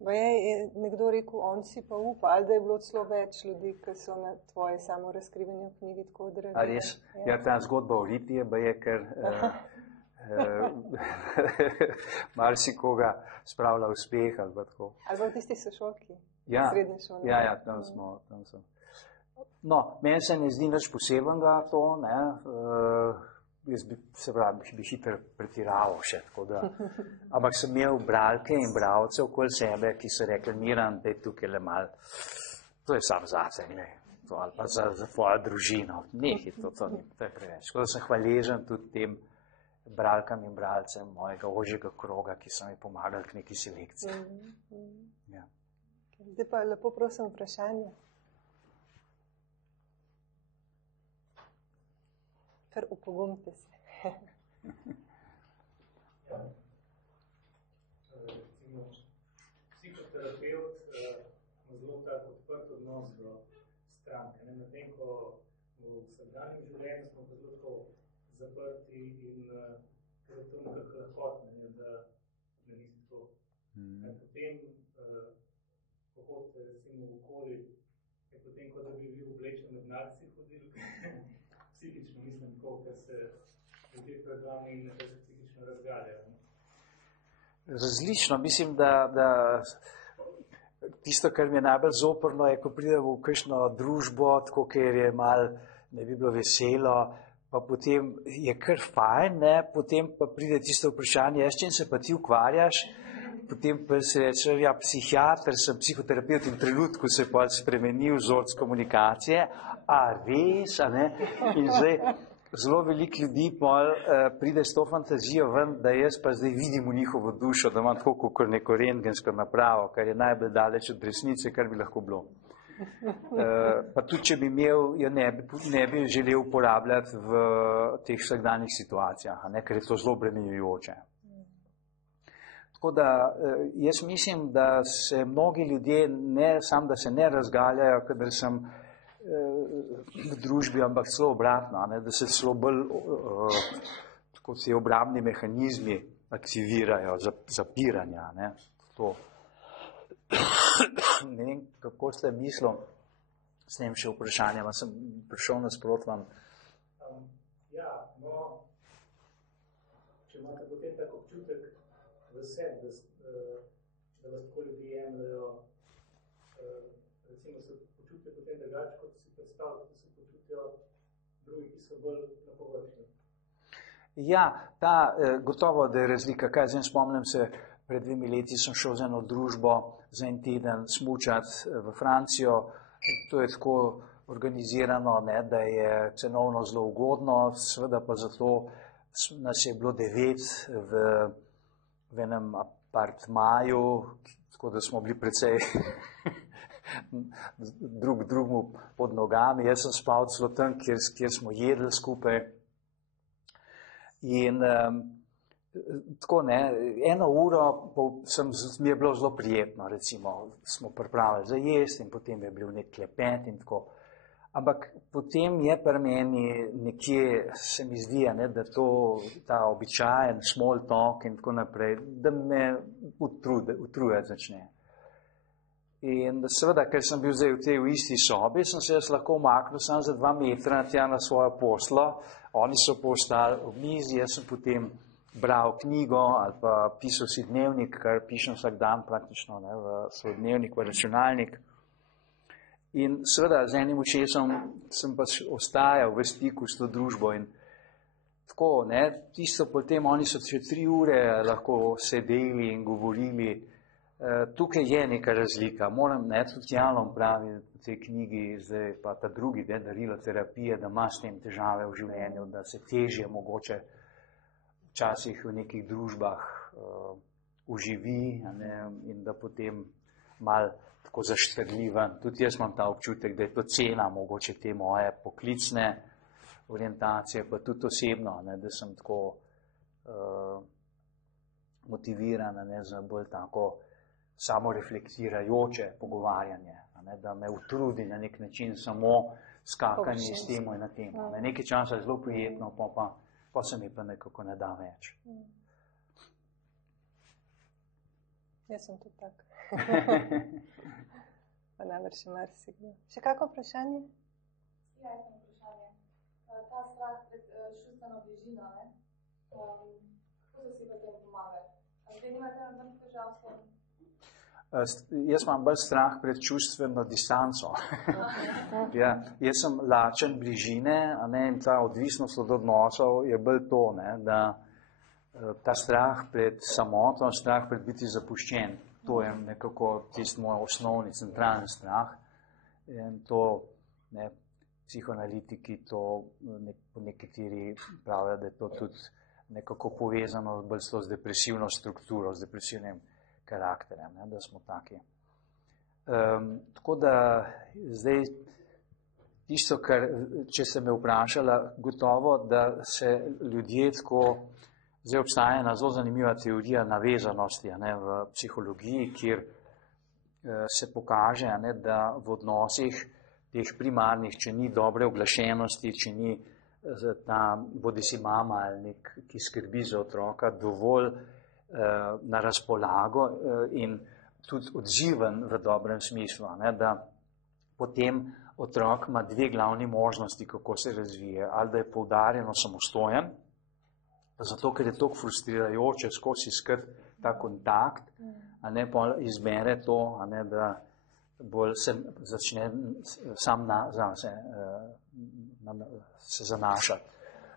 Je nekdo rekel, on si pa upa, ali da je bilo celo več ljudi, ki so na tvoje samo razkrivanje v knjigi tako odreagirali? A res? Ja, ta zgodba o Riti je, ker marsikoga spravlja uspeh ali pa tako. Ali pa v tisti sošolki? Ja, srednje šole? Ja, tam sem. No, meni se ne zdi nič posebenega to, ne. Jaz bi hitro pretiraval še, tako da. Ampak sem imel bralke in bralce okoli sebe, ki so rekli, Miran, da je tukaj le mal, to je sam zase, ne, to, ali pa za tvojo družino, nekaj, to je preveč. Tako da sem hvaležen tudi tem bralkam in bralcem mojega ožjega kroga, ki so mi pomagali k neki selekciji. Ja. Zdaj pa lepo prosim vprašanje. Kar upogumite se. Recimo, psihoterapevt ima zelo tak odprt odnos do stranke. Medtem ko v vsakdanjem življenju smo pa zelo zaprti in ker je to nekako lahkotno, da ne nisi to. Potem pohodite recimo v okoli, je potem, kot da bi vi oblečeni med narci hodili, psihično mislim, ker se ljudje pred vami in se psihično razgaljajo. Različno, mislim, da tisto, kar mi je najbolj zoprno, je, ko pridemo v kakšno družbo, tako, ker je malo, ne bi bilo veselo, pa potem je kar fajn, ne, potem pa pride tisto vprašanje, s čim se pa ti ukvarjaš, potem pa se reče, ja, psihiater, sem psihoterapevt in v trenutku se je pa spremenil vzorec komunikacije, a res, a ne, in zdaj zelo veliko ljudi pride s to fantazijo ven, da jaz pa zdaj vidim v njihovo dušo, da imam tako kot neko rentgensko napravo, kar je najbolj daleč od resnice, kar bi lahko bilo. Pa tudi, če bi imel, jo ne bi želel uporabljati v teh vsakdanjih situacijah, a ne, ker je to zelo obremenjujoče. Tako da jaz mislim, da se mnogi ljudje ne samo, da se ne razgaljajo, kadar sem v družbi, ampak celo obratno, ne, da se celo bolj tako se obrambni mehanizmi aktivirajo, zapiranja. Ne, to. Ne vem, kako ste mislili, s tem še vprašanjem, sem prišel nasprot vam. Ja, no, če imate potem tak občutek v sebi, da vas tako ljudi jemljajo, recimo se počutite potem drugače, kot si predstavljate, da se počutijo drugi, ki so bolj na površju. Ja, gotovo, da je razlika. Kaj zdaj spomnim se, pred 2 leti sem šel z eno družbo za en teden smučati v Francijo. To je tako organizirano, ne, da je cenovno zelo ugodno, seveda pa zato nas je bilo 9 v enem apartmaju, tako da smo bili precej drugemu pod nogami. Jaz sem spal celo tam, kjer smo jedli skupaj. In tako ne, 1 uro mi je bilo zelo prijetno, recimo, smo pripravili za jesti in potem je bil nek klepet in tako. Ampak potem je pri meni nekje, se mi zdi, ne, da ta običajen small talk in tako naprej, da me utrujati začne. In seveda, ker sem bil zdaj v isti sobi, sem se jaz lahko umaknil samo za 2 metra tja na svojo poslo, oni so pa ostali v mizi, jaz sem potem bral knjigo ali pa pisal si dnevnik, kar pišem vsak dan praktično, ne, v svoj dnevnik, v računalnik. In seveda z enim očesom sem pa ostajal v stiku s to družbo in tako, ne, tisto potem oni so še 3 ure lahko sedeli in govorili. Tukaj je neka razlika. Moram, ne, tudi Jalom pravi v tej knjigi, zdaj pa ta drugi, darila terapije, da ima s tem težave v življenju, da se težje mogoče včasih v nekih družbah uživi, ne, in da potem mal tako zaštrljivan. Tudi jaz imam ta občutek, da je to cena mogoče te moje poklicne orientacije, pa tudi osebno, ne, da sem tako motiviran, ne, za bolj tako samoreflektirajoče pogovarjanje, ne, da me utrudi na nek način samo skakanje s temo in na temo. Nekaj časa je zelo prijetno, pa se mi pa nekako ne da več. Jaz sem tudi tak. Pa najbrž še marsikdo. Še kako vprašanje? Ja, jaz sem vprašanje. Ta strah pred čustveno bližino, ne? Kako so si pa tem pomagali? A zdaj nimate nobenih težav s tem? Jaz imam bolj strah pred čustveno distanco. Ja, jaz sem lačen bližine, a ne, in ta odvisnost od odnosov je bolj to, ne, da ta strah pred samoto, strah pred biti zapuščen, to je nekako tisti moj osnovni, centralni strah. In to, ne, psihoanalitiki to nekateri pravijo, da je to tudi nekako povezano bolj s depresivno strukturo, z depresivnim karakterjem, ne, da smo taki. Tako da zdaj tisto, kar, če se me vprašala, gotovo, da se ljudje tako, zdaj obstaja ena zelo zanimiva teorija navezanosti, ne, v psihologiji, kjer se pokaže, ne, da v odnosih teh primarnih, če ni dobre oglašenosti, če ni ta bodisi mama ali nek, ki skrbi za otroka, dovolj na razpolago in tudi odziven v dobrem smislu, ne, da potem otrok ima dve glavni možnosti, kako se razvije. Ali da je poudarjeno samostojen, zato ker je toliko frustrirajoče skozi iskati ta kontakt, a ne pa izbere to, a ne, da bolj se začne sam se zanašati.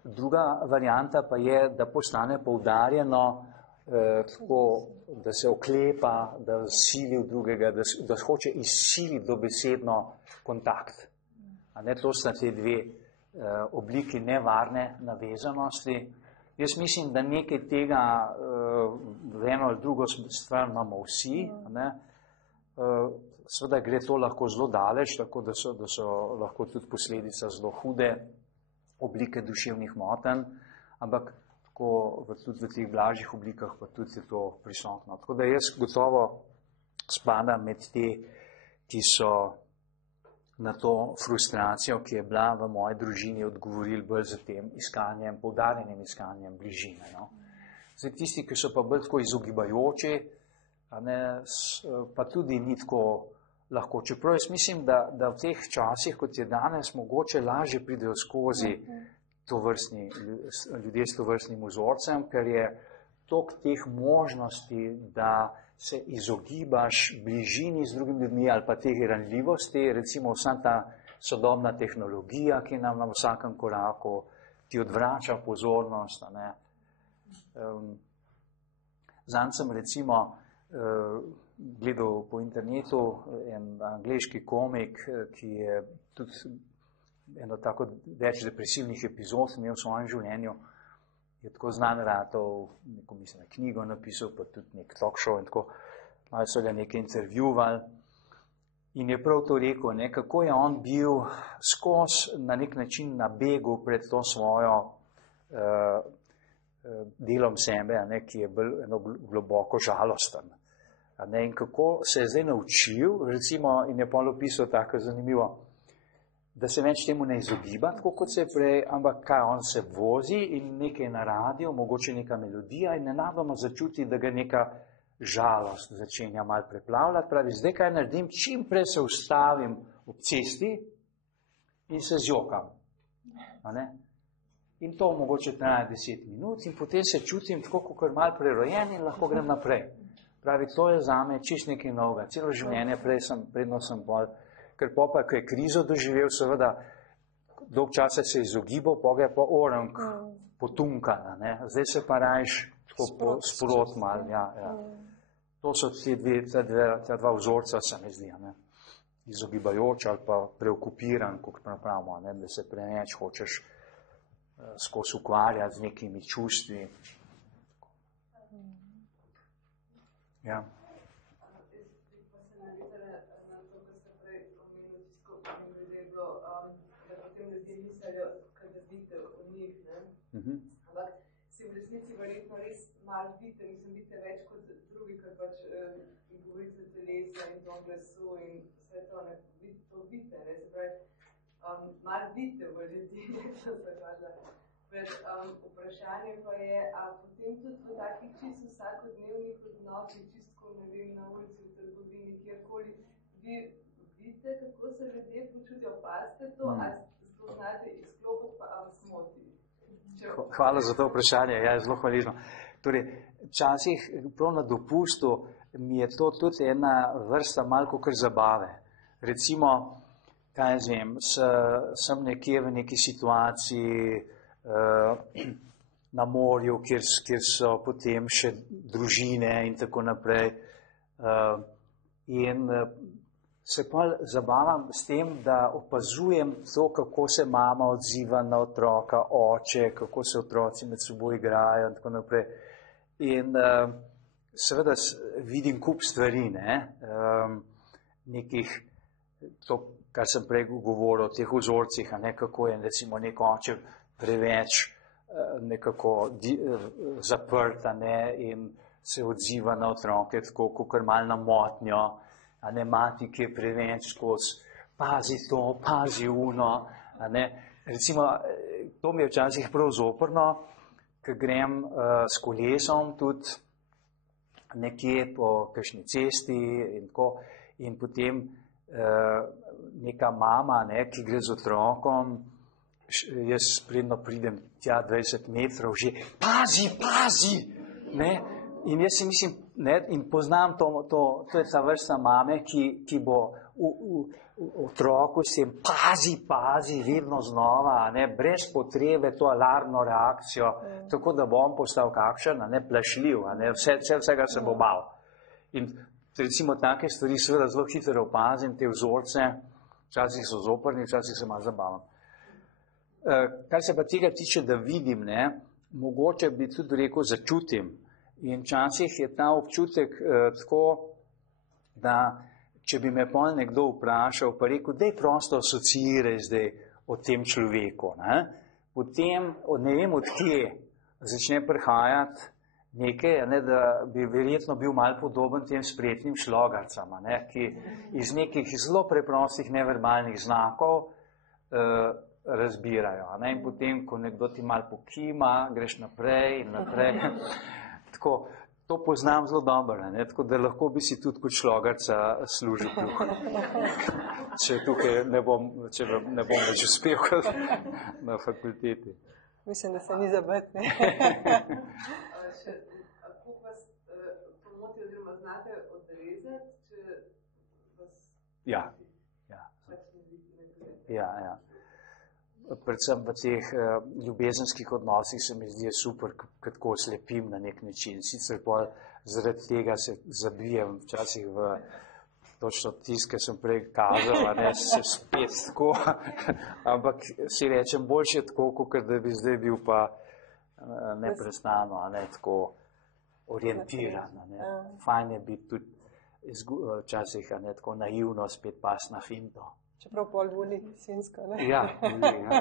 Druga varianta pa je, da postane poudarjeno tako, da se oklepa, da sili v drugega, da hoče izsiliti dobesedno kontakt. A ne, to sta te dve obliki nevarne navezanosti. Jaz mislim, da nekaj tega v eno ali drugo stvar imamo vsi. Ne. Seveda gre to lahko zelo daleč, tako da so lahko tudi posledica zelo hude oblike duševnih motenj, ampak tako tudi v teh blažjih oblikah pa tudi je to prisotno. Tako da jaz gotovo spadam med te, ki so na to frustracijo, ki je bila v moji družini, odgovorili bolj za tem iskanjem, poudarjenim iskanjem bližine. No. Zdaj tisti, ki so pa bolj tako izogibajoči, ne, pa tudi ni tako lahko. Čeprav jaz mislim, da v teh časih, kot je danes, mogoče lažje pridejo skozi ljudje s tovrstnim vzorcem, ker je toliko teh možnosti, da se izogibaš bližini z drugimi ljudmi ali pa teh ranljivosti, recimo vsa ta sodobna tehnologija, ki nam na vsakem koraku ti odvrača pozornost. Ne. Zanj sem recimo gledal po internetu en angleški komik, ki je tudi eno tako več depresivnih epizod imel v svojem življenju, je tako znan ratov, neko mislim, knjigo napisal, pa tudi nek talk show in tako, malo so ga nekaj intervjuvali in je prav to rekel, ne, kako je on bil skozi na nek način na begu pred to svojo delom sebe, ne, ki je bil eno globoko žalosten. Ne, in kako se je zdaj naučil, recimo, in je pol opisal tako zanimivo, da se več temu ne izogiba, tako kot se je prej, ampak kaj, on se vozi in nekaj na radiju, mogoče neka melodija in nenadoma začuti, da ga neka žalost začenja malo preplavljati, pravi, zdaj kaj naredim, čim prej se ustavim ob cesti in se zjokam. In to mogoče traja 10 minut in potem se čutim tako, kot malo prerojen in lahko grem naprej. Pravi, to je zame čist nekaj novega. Celo življenje predno sem bolj, ker pa, ko je krizo doživel, seveda, dolg časa se je izogibal, pa ga je pa orang potunkala, ne. Zdaj se pa rajš tako sprot malo, ja. To so ta dva vzorca, se mi zdi, ne. Izogibajoč ali pa preokupiran, kot pravimo, ne, da se preveč hočeš skozi ukvarjati z nekimi čustvi. Ja. vidite v njih, ne? Ampak si v resnici verjetno res malo vidite, mislim, vidite več kot drugi, ker pač govorice telesa in ton glasu in vse to, ne, to vidite, ne, se pravi, malo vidite v ljudi, to se kaže. Vprašanje pa je, a potem tudi v takih čisto vsakodnevnih odnosih, čistko, ne vem, na ulici, v trgovini, kjerkoli, vi vidite, kako se ljudje počutijo, pazite to, a spoznate izklopiti, pa a vas moti? Hvala za to vprašanje, ja, zelo hvaležno. Torej, včasih prav na dopustu mi je to tudi ena vrsta malo kar zabave. Recimo, kaj jaz vem, sem nekje v neki situaciji na morju, kjer so potem še družine in tako naprej. In se pa zabavam s tem, da opazujem to, kako se mama odziva na otroka, oče, kako se otroci med seboj igrajo in tako naprej. In seveda vidim kup stvari, ne, nekih, to, kar sem prej govoril, o teh vzorcih, a ne, kako je recimo nek oče preveč nekako zaprt, a ne, in se odziva na otroke tako, kakor malo na motnjo, a ne, mati, ki je preveč skozi, pazi to, pazi uno, a ne. Recimo, to mi je včasih prav zoprno, ko grem s kolesom tudi nekje po kakšni cesti in tako, in potem neka mama, ne, ki gre z otrokom, jaz predno pridem tja 20 metrov, že pazi, ne, in jaz si mislim, ne, in poznam to je ta vrsta mame, ki bo otroku s tem pazi, vedno znova, ne, brez potrebe to alarmno reakcijo, tako da bo on postal kakšen, a ne, plašljiv, a ne, vsega se bo bal. In recimo take stvari seveda zelo hitro opazim, te vzorce, včasih so zoprni, včasih se malo zabavam. Kar se pa tega tiče, da vidim, ne, mogoče bi tudi rekel, začutim. In včasih je ta občutek tako, da če bi me pol nekdo vprašal, pa rekel, daj prosto asociiraj zdaj o tem človeku, ne, potem, ne vem odkje, začne prihajati nekaj, ne, da bi verjetno bil malo podoben tem spretnim šlogarcam, ne, ki iz nekih zelo preprostih neverbalnih znakov razbirajo. Ne, in potem, ko nekdo ti malo pokima, greš naprej in naprej. Tako, to poznam zelo dobro, ne, tako da lahko bi si tudi kot šlogarca služil kruh. Če tukaj ne bom več uspel na fakulteti. Mislim, da se ni zabit, ne. Kako vas pomoti oziroma znate odrezati, če vas... Ja. Predvsem v teh ljubezenskih odnosih se mi zdi super, ko tako slepim na nek način. Sicer pa zaradi tega se zabijem včasih v točno tisto, kar sem prej kazal, a ne, se spet tako, ampak si rečem, boljše tako, kot da bi zdaj bil pa neprestano, a ne, tako orientiran, a ne. Fajn je biti tudi včasih, a ne, tako naivno spet pas na finto. Čeprav pol voli sinsko, ne? Ja, voli, ja.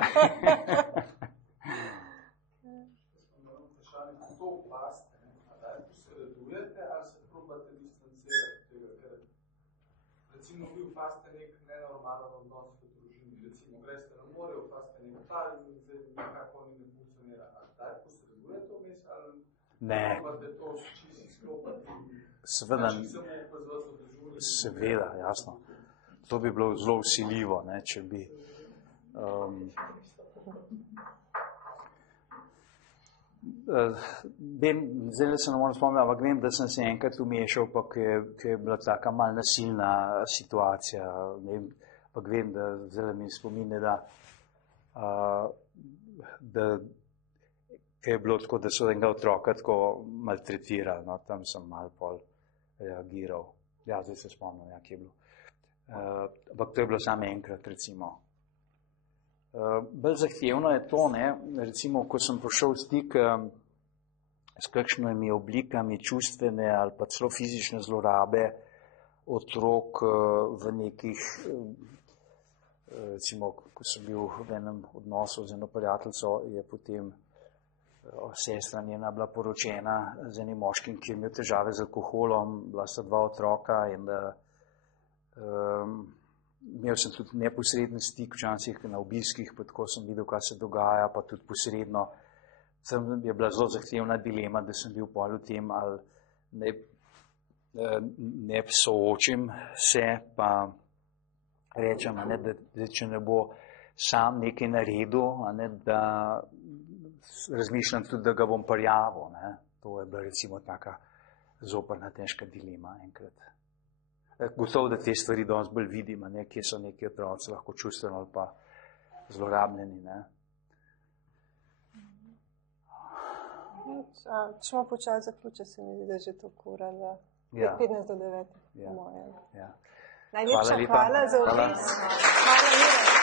Vprašanje, kako opazite, ali posredujete ali se probate distancirati tega, ker recimo vi opazite nek nenormalen odnos v družini, recimo greste na more, opazite nek par in zdaj nekako ni ne funkcionira, ali taj posredujete vmes ali probate to čisto izklopati? Seveda, jasno. To bi bilo zelo vsiljivo, ne, če bi... Zdaj se ne moram spomniti, ampak vem, da sem se enkrat umešal, pa ki je bila taka malo nasilna situacija. Ne vem, pa vem, da zdaj mi spomine, da je bilo tako, da so enega otroka tako maltretirali, no, tam sem malo pol reagiral. Ja, zdaj se spomnim, ja, kje je bilo. Ampak to je bilo samo enkrat, recimo. Bolj zahtevno je to, ne, recimo, ko sem prišel v stik s kakšnimi oblikami čustvene ali pa celo fizične zlorabe otrok v nekih recimo, ko sem bil v enem odnosu z eno prijateljico, je potem sestra njena bila poročena z enim moškim, ki je imel težave z alkoholom, bila sta 2 otroka in imel sem tudi neposreden stik včasih na obiskih, pa tako sem videl, kaj se dogaja, pa tudi posredno. Tam je bila zelo zahtevna dilema, da sem bil pol v tem, ali ne soočim se, pa rečem, da če ne bo sam nekaj naredil, da razmišljam tudi, da ga bom prijavil. To je bila recimo taka zoprna težka dilema enkrat. Gotovo, da te stvari danes bolj vidim, kje so neki otroci lahko čustveno ali pa zlorabljeni. Čemo počasi zaključiti, se mi zdi, da je že to ura za 15 do 9. Ja. Najlepša hvala za obisk. Hvala, Mira.